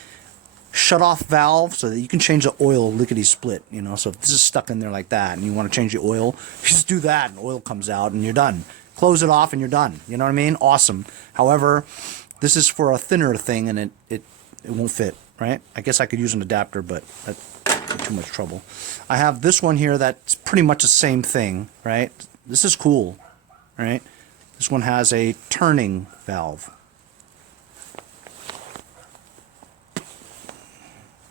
shut-off valve so that you can change the oil lickety-split, you know. So if this is stuck in there like that and you want to change the oil, you just do that and oil comes out and you're done. Close it off and you're done. You know what I mean? Awesome. However, this is for a thinner thing and it won't fit, right? I guess I could use an adapter, but that's too much trouble. I have this one here that's pretty much the same thing, right? This is cool, right? This one has a turning valve. I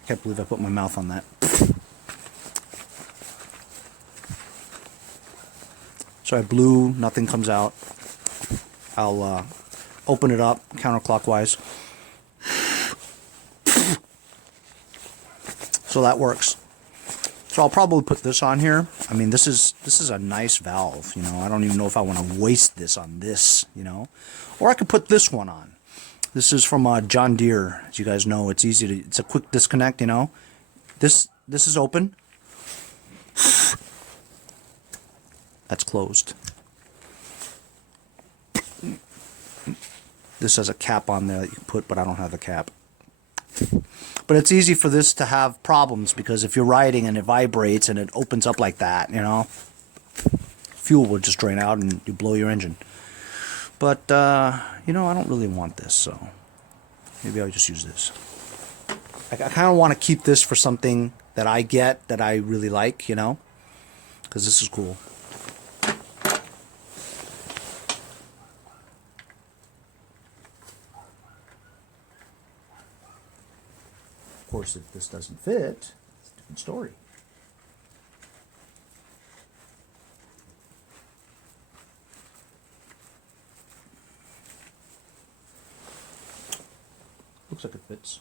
can't believe I put my mouth on that. So I blew, nothing comes out. I'll open it up counterclockwise. So that works. So I'll probably put this on here. I mean, this is a nice valve, you know. I don't even know if I want to waste this on this, you know. Or I could put this one on. This is from John Deere. As you guys know, it's easy to, it's a quick disconnect, you know. This is open. That's closed. This has a cap on there that you can put, but I don't have the cap. But it's easy for this to have problems because if you're riding and it vibrates and it opens up like that, you know, fuel will just drain out and you blow your engine. But, you know, I don't really want this, so maybe I'll just use this. I kind of want to keep this for something that I get that I really like, you know, because this is cool. Of course, if this doesn't fit, it's a different story. Looks like it fits.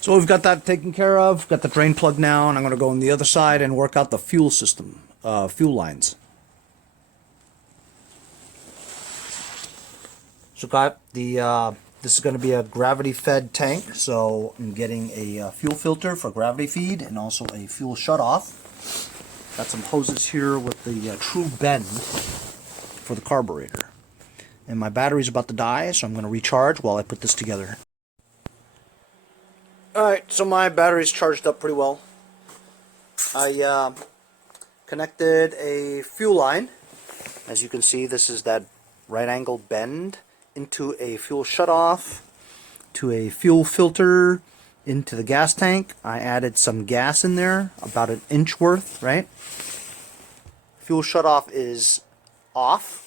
So we've got that taken care of. Got the drain plug now, and I'm going to go on the other side and work out the fuel system, fuel lines. So got the this is going to be a gravity-fed tank, so I'm getting a fuel filter for gravity feed and also a fuel shutoff. Got some hoses here with the true bend for the carburetor. And my battery's about to die, so I'm going to recharge while I put this together. Alright, so my battery's charged up pretty well. I connected a fuel line. As you can see, this is that right angle bend into a fuel shutoff, to a fuel filter, into the gas tank. I added some gas in there, about an inch worth, right? Fuel shutoff is off.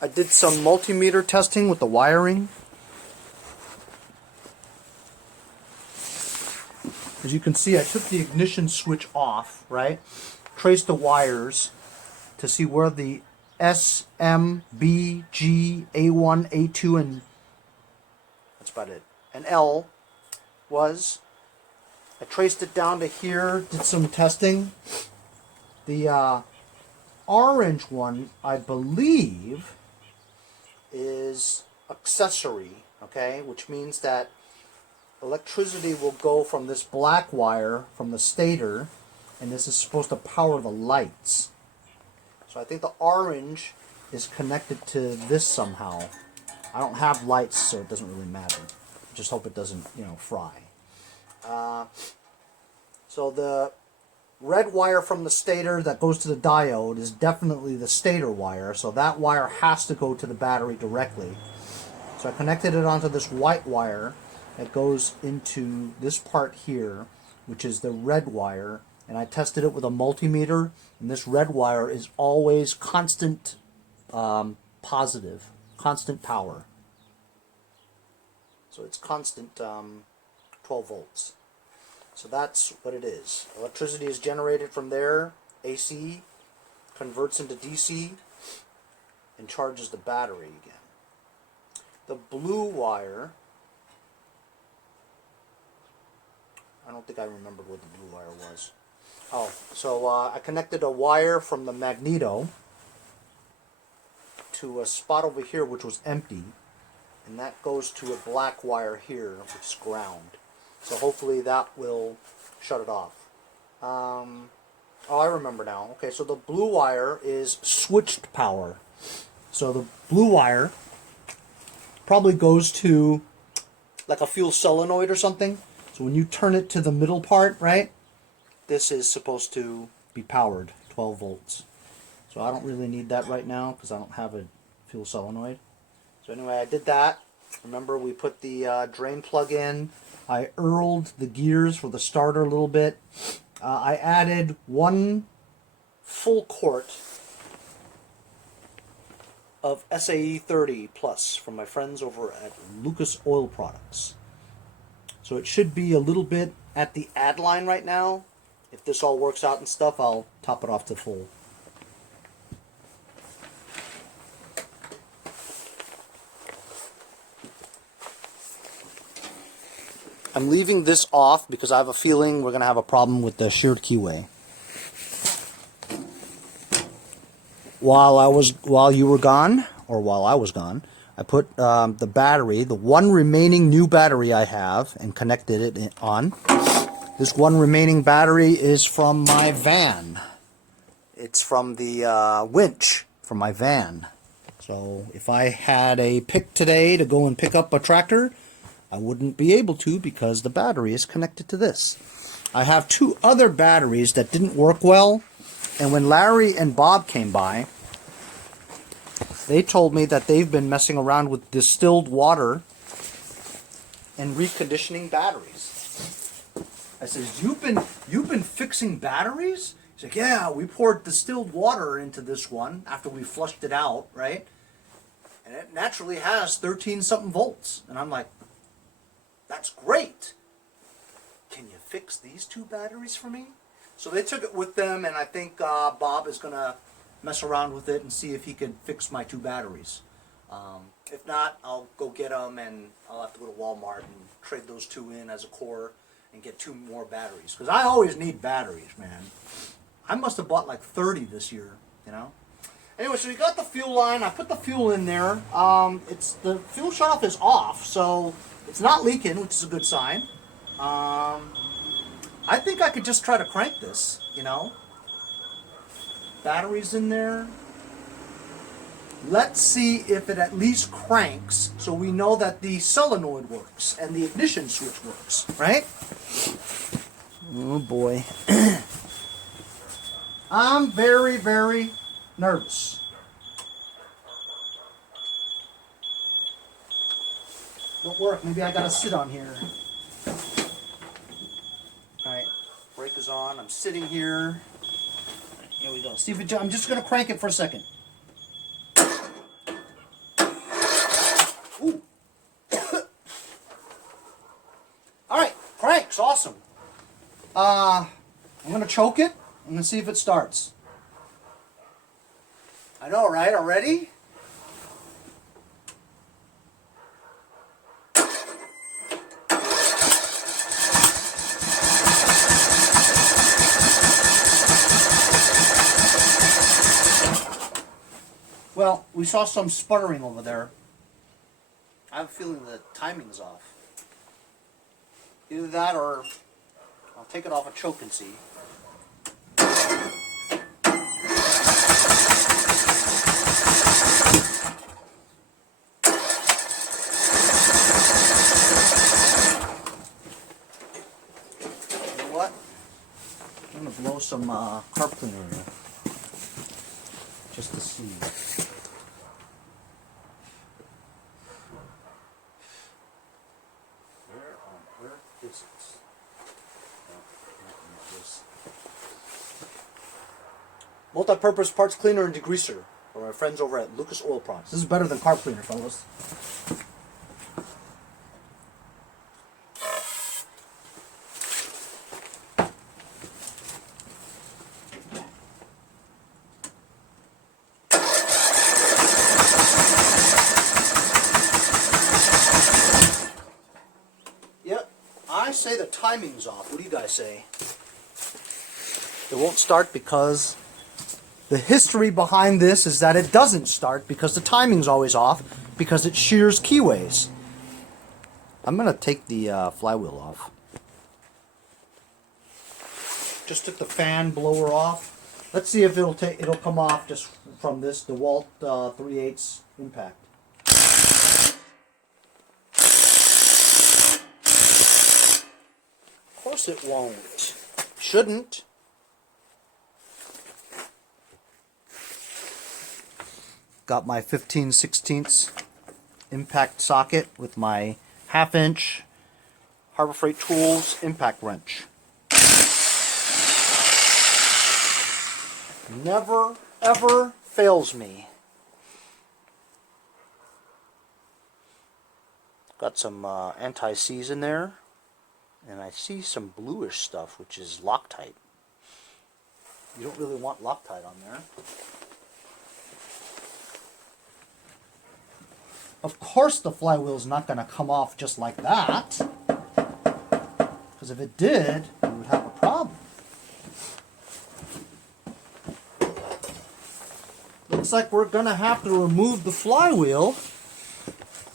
I did some multimeter testing with the wiring. As you can see, I took the ignition switch off, right? Traced the wires to see where the S, M, B, G, A1, A2, and that's about it, and L was. I traced it down to here, did some testing. The orange one, I believe, is accessory, okay? Which means that electricity will go from this black wire from the stator, and this is supposed to power the lights. So I think the orange is connected to this somehow. I don't have lights, so it doesn't really matter. Just hope it doesn't, fry. So the red wire from the stator that goes to the diode is definitely the stator wire, so that wire has to go to the battery directly. So I connected it onto this white wire that goes into this part here, which is the red wire, and I tested it with a multimeter, and this red wire is always constant positive, constant power. So it's constant 12 volts. So that's what it is. Electricity is generated from there, AC, converts into DC, and charges the battery again. The blue wire, I don't think I remembered what the blue wire was. Oh, so I connected a wire from the magneto to a spot over here which was empty, and that goes to a black wire here, which is ground. So hopefully that will shut it off. Oh, I remember now. Okay, so the blue wire is switched power. So the blue wire probably goes to like a fuel solenoid or something. So when you turn it to the middle part, right, this is supposed to be powered, 12 volts. So I don't really need that right now because I don't have a fuel solenoid. So anyway, I did that. Remember, we put the drain plug in. I earled the gears for the starter a little bit. I added 1 full quart of SAE30 Plus from my friends over at Lucas Oil Products. So it should be a little bit at the add line right now. If this all works out and stuff, I'll top it off to full. I'm leaving this off because I have a feeling we're going to have a problem with the sheared keyway. While you were gone, or while I was gone, I put the battery, the one remaining new battery I have, and connected it on. This one remaining battery is from my van. It's from the winch from my van. So if I had a pick today to go and pick up a tractor, I wouldn't be able to because the battery is connected to this. I have 2 other batteries that didn't work well, and when Larry and Bob came by, they told me that they've been messing around with distilled water and reconditioning batteries. I says, you've been fixing batteries? He's like, yeah, we poured distilled water into this one after we flushed it out, right? And it naturally has 13-something volts. And I'm like, that's great. Can you fix these 2 batteries for me? So they took it with them, and I think Bob is going to mess around with it and see if he can fix my 2 batteries. If not, I'll go get them, and I'll have to go to Walmart and trade those 2 in as a core and get 2 more batteries. Because I always need batteries, man. I must have bought like 30 this year, Anyway, so we got the fuel line. I put the fuel in there. The fuel shutoff is off, so it's not leaking, which is a good sign. I think I could just try to crank this, Batteries in there. Let's see if it at least cranks so we know that the solenoid works and the ignition switch works, right? Oh boy. I'm very, very nervous. Don't work. Maybe I gotta sit on here. Alright, brake is on. I'm sitting here. Here we go. See if it, I'm just gonna crank it for a second. Ooh. Alright, cranks, awesome. I'm gonna choke it. I'm gonna see if it starts. I know, right? Already? Well, we saw some sputtering over there. I have a feeling the timing's off. Either that or I'll take it off a choke and see. You know what? I'm going to blow some carb cleaner in there. Just to see. Where on earth is it? Multi-purpose parts cleaner and degreaser for our friends over at Lucas Oil Products. This is better than carb cleaner, fellas. I say the timing's off. What do you guys say? It won't start because the history behind this is that it doesn't start because the timing's always off because it shears keyways. I'm going to take the flywheel off. Just took the fan blower off. Let's see if it'll come off just from this DeWalt 3/8 impact. Of course it won't. Shouldn't. Got my 15/16 impact socket with my 1/2 inch Harbor Freight Tools impact wrench. Never ever fails me. Got some anti-seize in there. And I see some bluish stuff, which is Loctite. You don't really want Loctite on there. Of course the flywheel is not going to come off just like that. Because if it did, we would have a problem. Looks like we're going to have to remove the flywheel.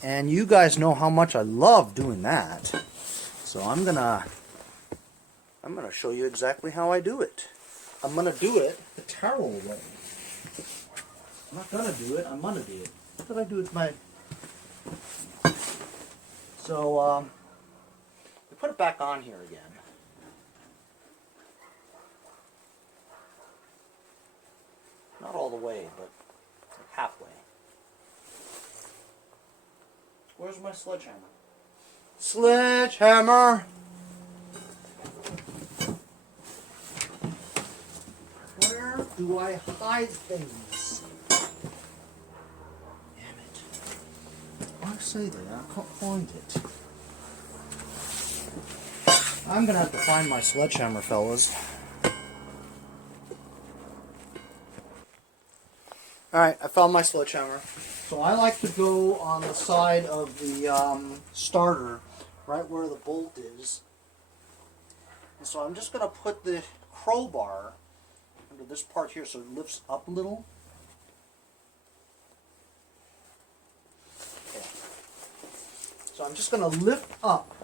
And you guys know how much I love doing that. So I'm gonna show you exactly how I do it. I'm gonna do it the Tyrol way. I'm not gonna do it. I'm gonna do it. What did I do with my? So we put it back on here again. Not all the way, but halfway. Where's my sledgehammer? Sledgehammer! Where do I hide things? Damn it. I say that, I can't find it. I'm gonna have to find my sledgehammer, fellas. Alright, I found my sledgehammer. So I like to go on the side of the starter, right where the bolt is. And so I'm just going to put the crowbar under this part here so it lifts up a little. Okay. So I'm just going to lift up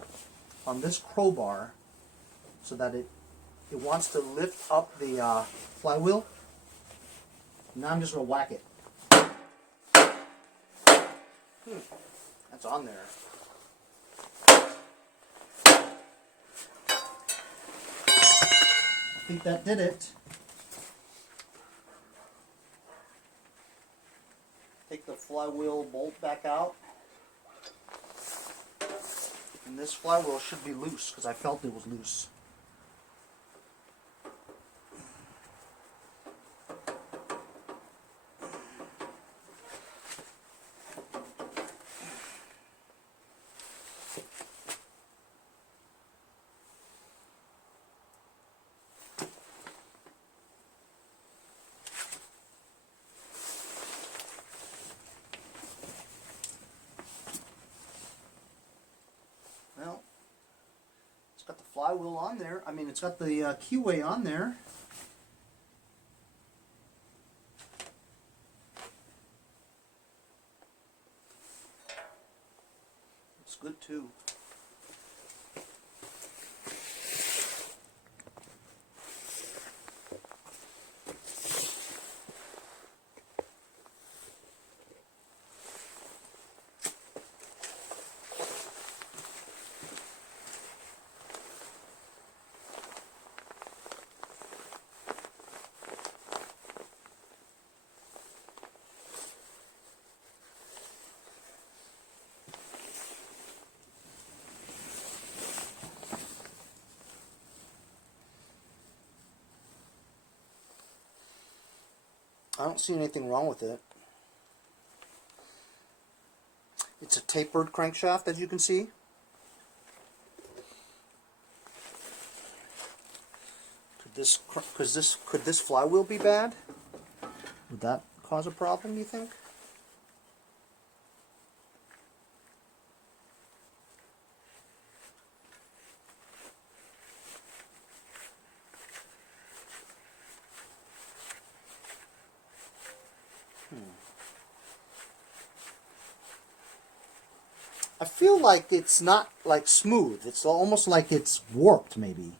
on this crowbar so that it wants to lift up the flywheel. Now I'm just going to whack it. That's on there. I think that did it. take the flywheel bolt back out. And this flywheel should be loose because I felt it was loose. Well, it's got the flywheel on there. I mean, it's got the keyway on there. It's good too. I don't see anything wrong with it. It's a tapered crankshaft, as you can see. Could this flywheel be bad? Would that cause a problem, you think? I feel like it's not like smooth. It's almost like it's warped, maybe.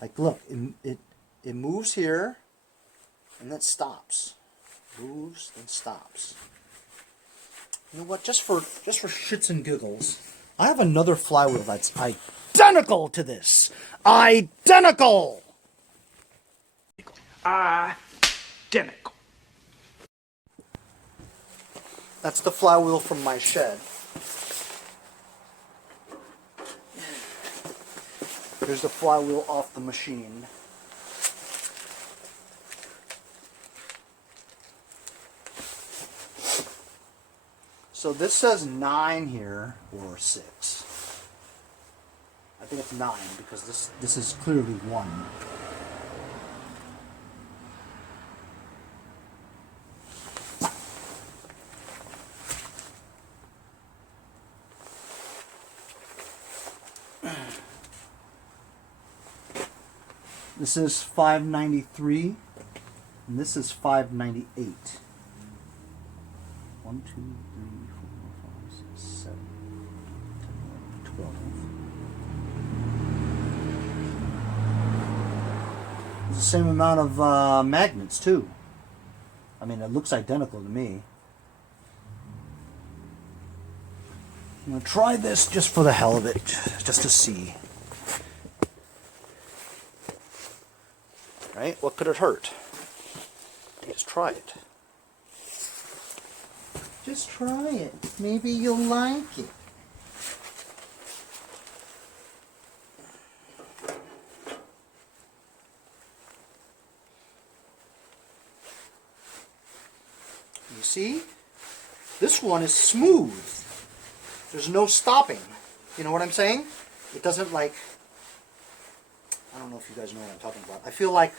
Like, look, it moves here, and then stops. Moves, then stops. You know what? Just for shits and giggles, I have another flywheel that's identical to this. Identical. Identical. That's the flywheel from my shed. Here's the flywheel off the machine. So this says 9 here, or 6. I think it's 9 because this is clearly 1. This is 593, and this is 598. 1, 2, 3, 4, 5, 6, 7, 10, 11, 12. There's the same amount of magnets, too. I mean, it looks identical to me. I'm going to try this just for the hell of it, just to see. Right? What could it hurt? Just try it. Just try it. Maybe you'll like it. You see? This one is smooth. There's no stopping. You know what I'm saying? It doesn't like... I don't know if you guys know what I'm talking about. I feel like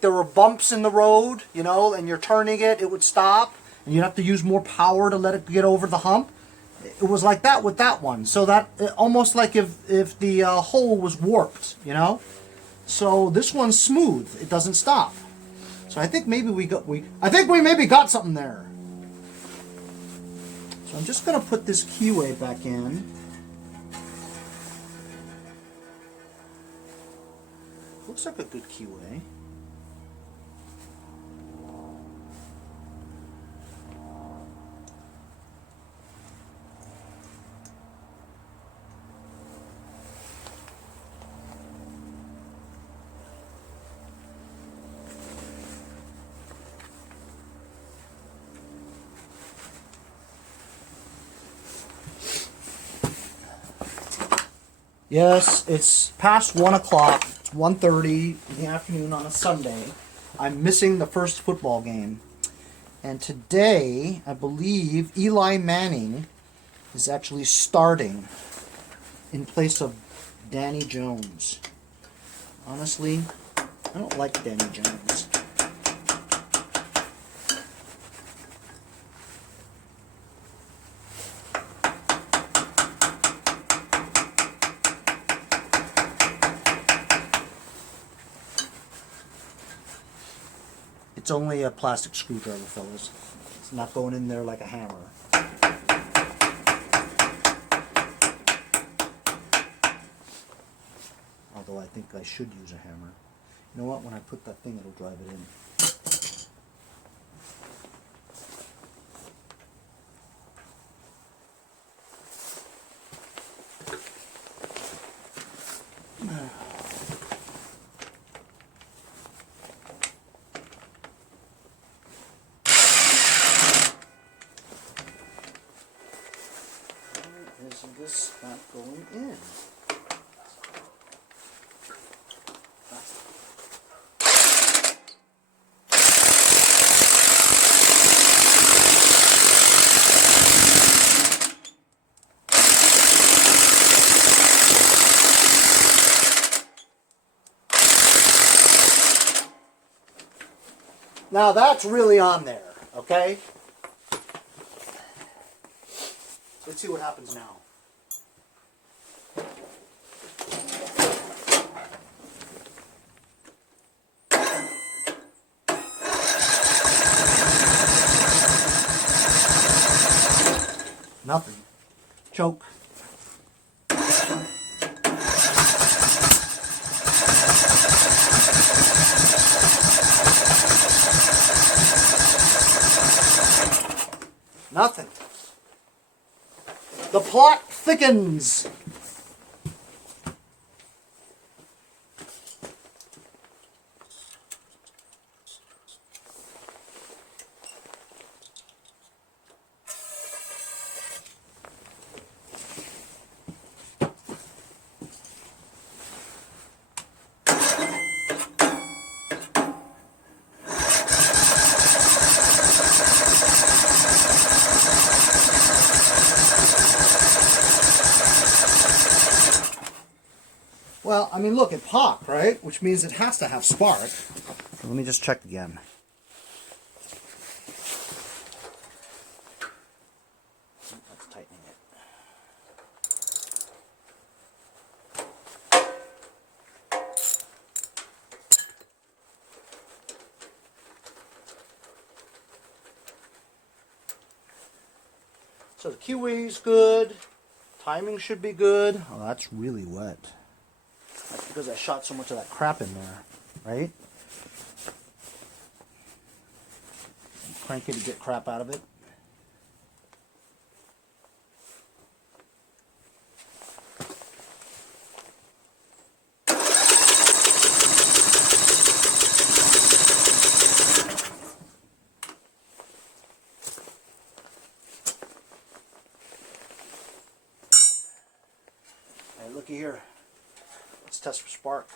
there were bumps in the road, you know, and you're turning it, it would stop, and you'd have to use more power to let it get over the hump. It was like that with that one. So that, almost like if the hole was warped, you know? So this one's smooth. It doesn't stop. So I think maybe we maybe got something there. So I'm just going to put this keyway back in. Looks like a good keyway. Yes, it's past 1 o'clock. It's 1:30 in the afternoon on a Sunday. I'm missing the first football game. And today, I believe Eli Manning is actually starting in place of Danny Jones. Honestly, I don't like Danny Jones. It's only a plastic screwdriver, fellas. It's not going in there like a hammer. Although I think I should use a hammer. You know what? When I put that thing, it'll drive it in. Why is this not going in? Now that's really on there, okay? Let's see what happens now. Nothing. Choke. Nothing. The plot thickens. Well, I mean, look, it popped, right? Which means it has to have spark. So let me just check again. That's tightening it. So the kiwi's good. Timing should be good. Oh, that's really wet. That's because I shot so much of that crap in there, right? Crank it to get crap out of it. Hey, looky here. Let's test for spark.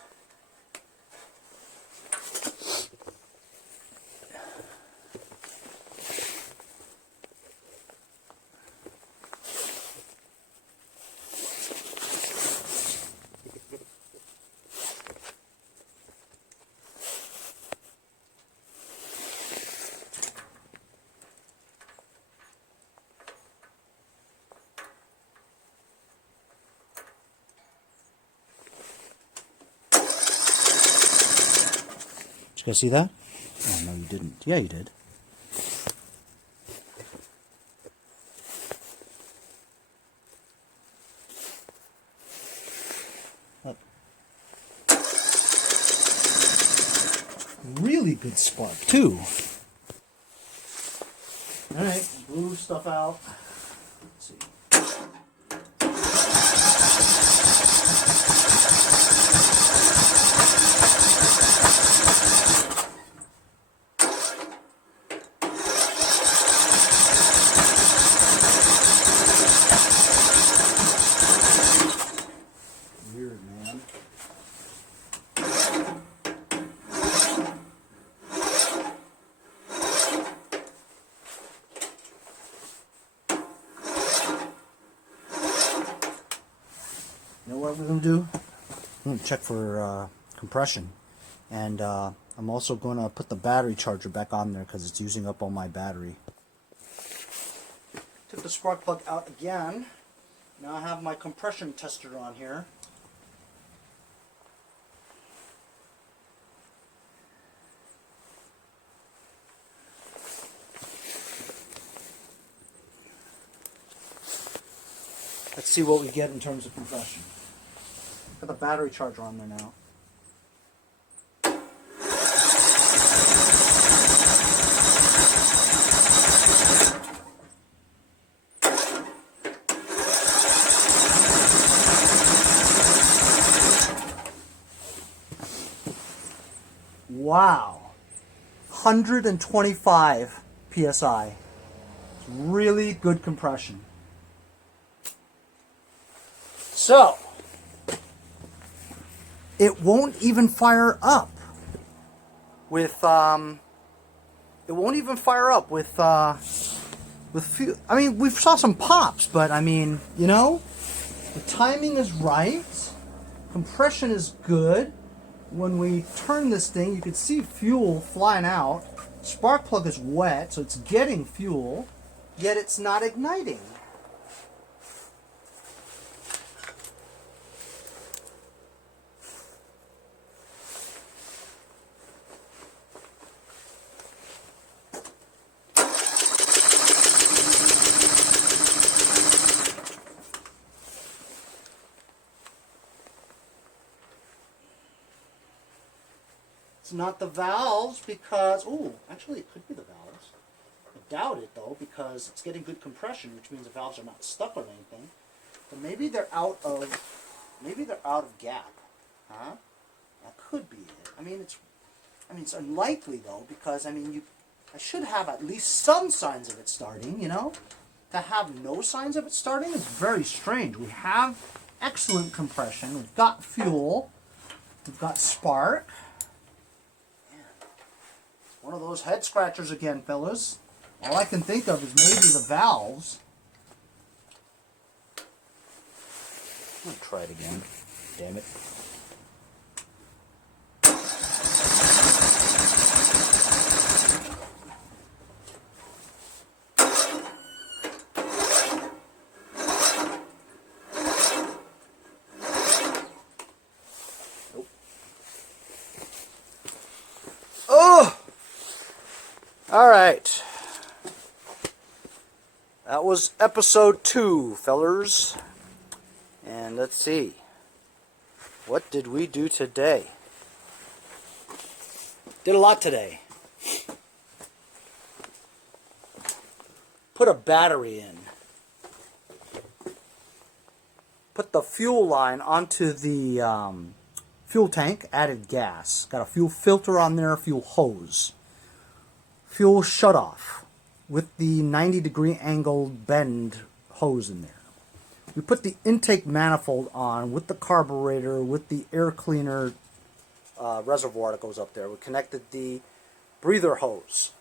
Did you guys see that? Oh, no, you didn't. Yeah, you did. Look. Really good spark, too. All right, blew stuff out. Let's see. what we're going to do? I'm going to check for compression. And I'm also going to put the battery charger back on there because it's using up all my battery. Took the spark plug out again. Now I have my compression tester on here. Let's see what we get in terms of compression. Got the battery charger on there now. Wow. 125 PSI. It's really good compression. So, it won't even fire up with fuel. I mean, we saw some pops, but I mean, you know, the timing is right. Compression is good. When we turn this thing, you can see fuel flying out. Spark plug is wet, so it's getting fuel, yet it's not igniting. It's not the valves because, oh, actually it could be the valves. I doubt it though because it's getting good compression, which means the valves are not stuck on anything. But maybe they're out of gap, huh? That could be it. I mean, it's unlikely though because I should have at least some signs of it starting, you know? To have no signs of it starting is very strange. We have excellent compression. We've got fuel. We've got spark. One of those head scratchers again, fellas. All I can think of is maybe the valves. I'm gonna try it again. Damn it. Nope. Oh! All right, that was episode 2, fellers, and let's see, what did we do today? Did a lot today. Put a battery in. Put the fuel line onto the fuel tank, added gas. Got a fuel filter on there, fuel hose. Fuel shutoff with the 90-degree angled bend hose in there. We put the intake manifold on with the carburetor, with the air cleaner reservoir that goes up there. We connected the breather hose.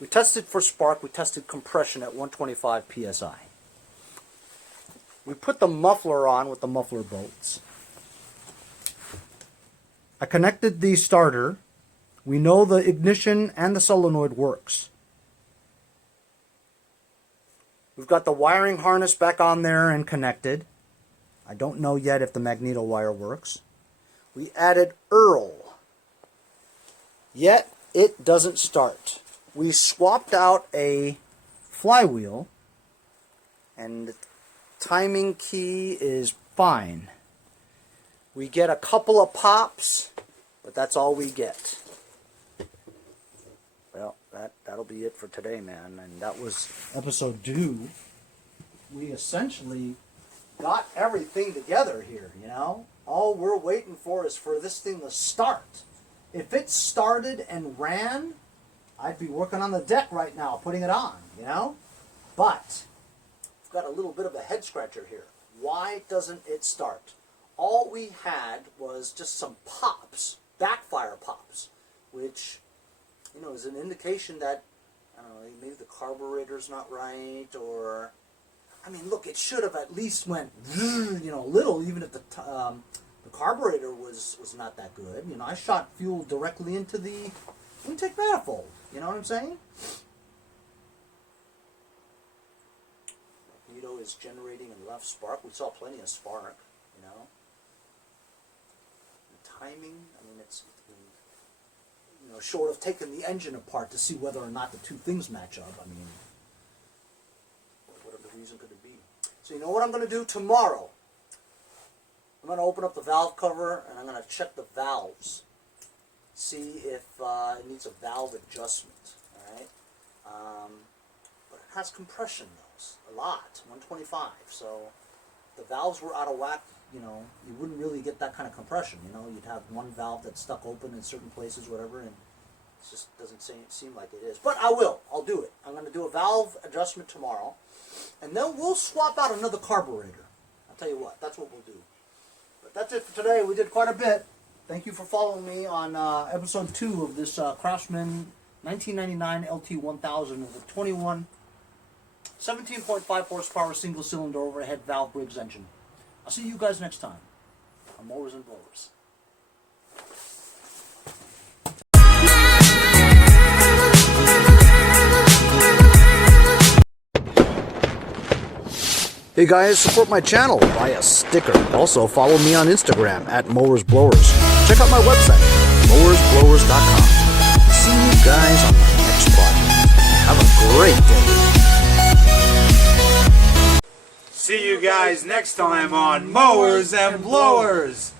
We tested for spark. We tested compression at 125 PSI. We put the muffler on with the muffler bolts. I connected the starter. We know the ignition and the solenoid works. We've got the wiring harness back on there and connected. I don't know yet if the magneto wire works. We added Earl. Yet it doesn't start. We swapped out a flywheel and the timing key is fine. We get a couple of pops, but that's all we get. Well, that'll be it for today, man. And that was episode 2. We essentially got everything together here, you know? All we're waiting for is for this thing to start. If it started and ran, I'd be working on the deck right now, putting it on, you know? But I've got a little bit of a head scratcher here. Why doesn't it start? All we had was just some pops, backfire pops, which, you know, is an indication that, I don't know, maybe the carburetor's not right, or I mean, look, it should have at least went, you know, a little, even if the carburetor was not that good. You know, I shot fuel directly into the intake manifold. You know what I'm saying? Magneto is generating and left spark. We saw plenty of spark, you know. The timing, I mean, it's, you know, short of taking the engine apart to see whether or not the two things match up. I mean, what other reason could it be? So you know what I'm going to do tomorrow? I'm going to open up the valve cover and I'm going to check the valves. See if it needs a valve adjustment. Alright? But it has compression though. A lot. 125. So the valves were out of whack. You know, you wouldn't really get that kind of compression. You know, you'd have one valve that's stuck open in certain places, whatever, and it just doesn't seem like it is. But I will. I'll do it. I'm going to do a valve adjustment tomorrow. And then we'll swap out another carburetor. I'll tell you what. That's what we'll do. But that's it for today. We did quite a bit. Thank you for following me on episode 2 of this Craftsman 1999 LT1000 with a 17.5 horsepower single-cylinder overhead valve Briggs engine. I'll see you guys next time on Mowers and Blowers. Hey guys, support my channel, buy a sticker. Also follow me on Instagram at Mowers Blowers. Check out my website, mowersblowers.com. See you guys on the next podcast. Have a great day. See you guys next time on Mowers and Blowers.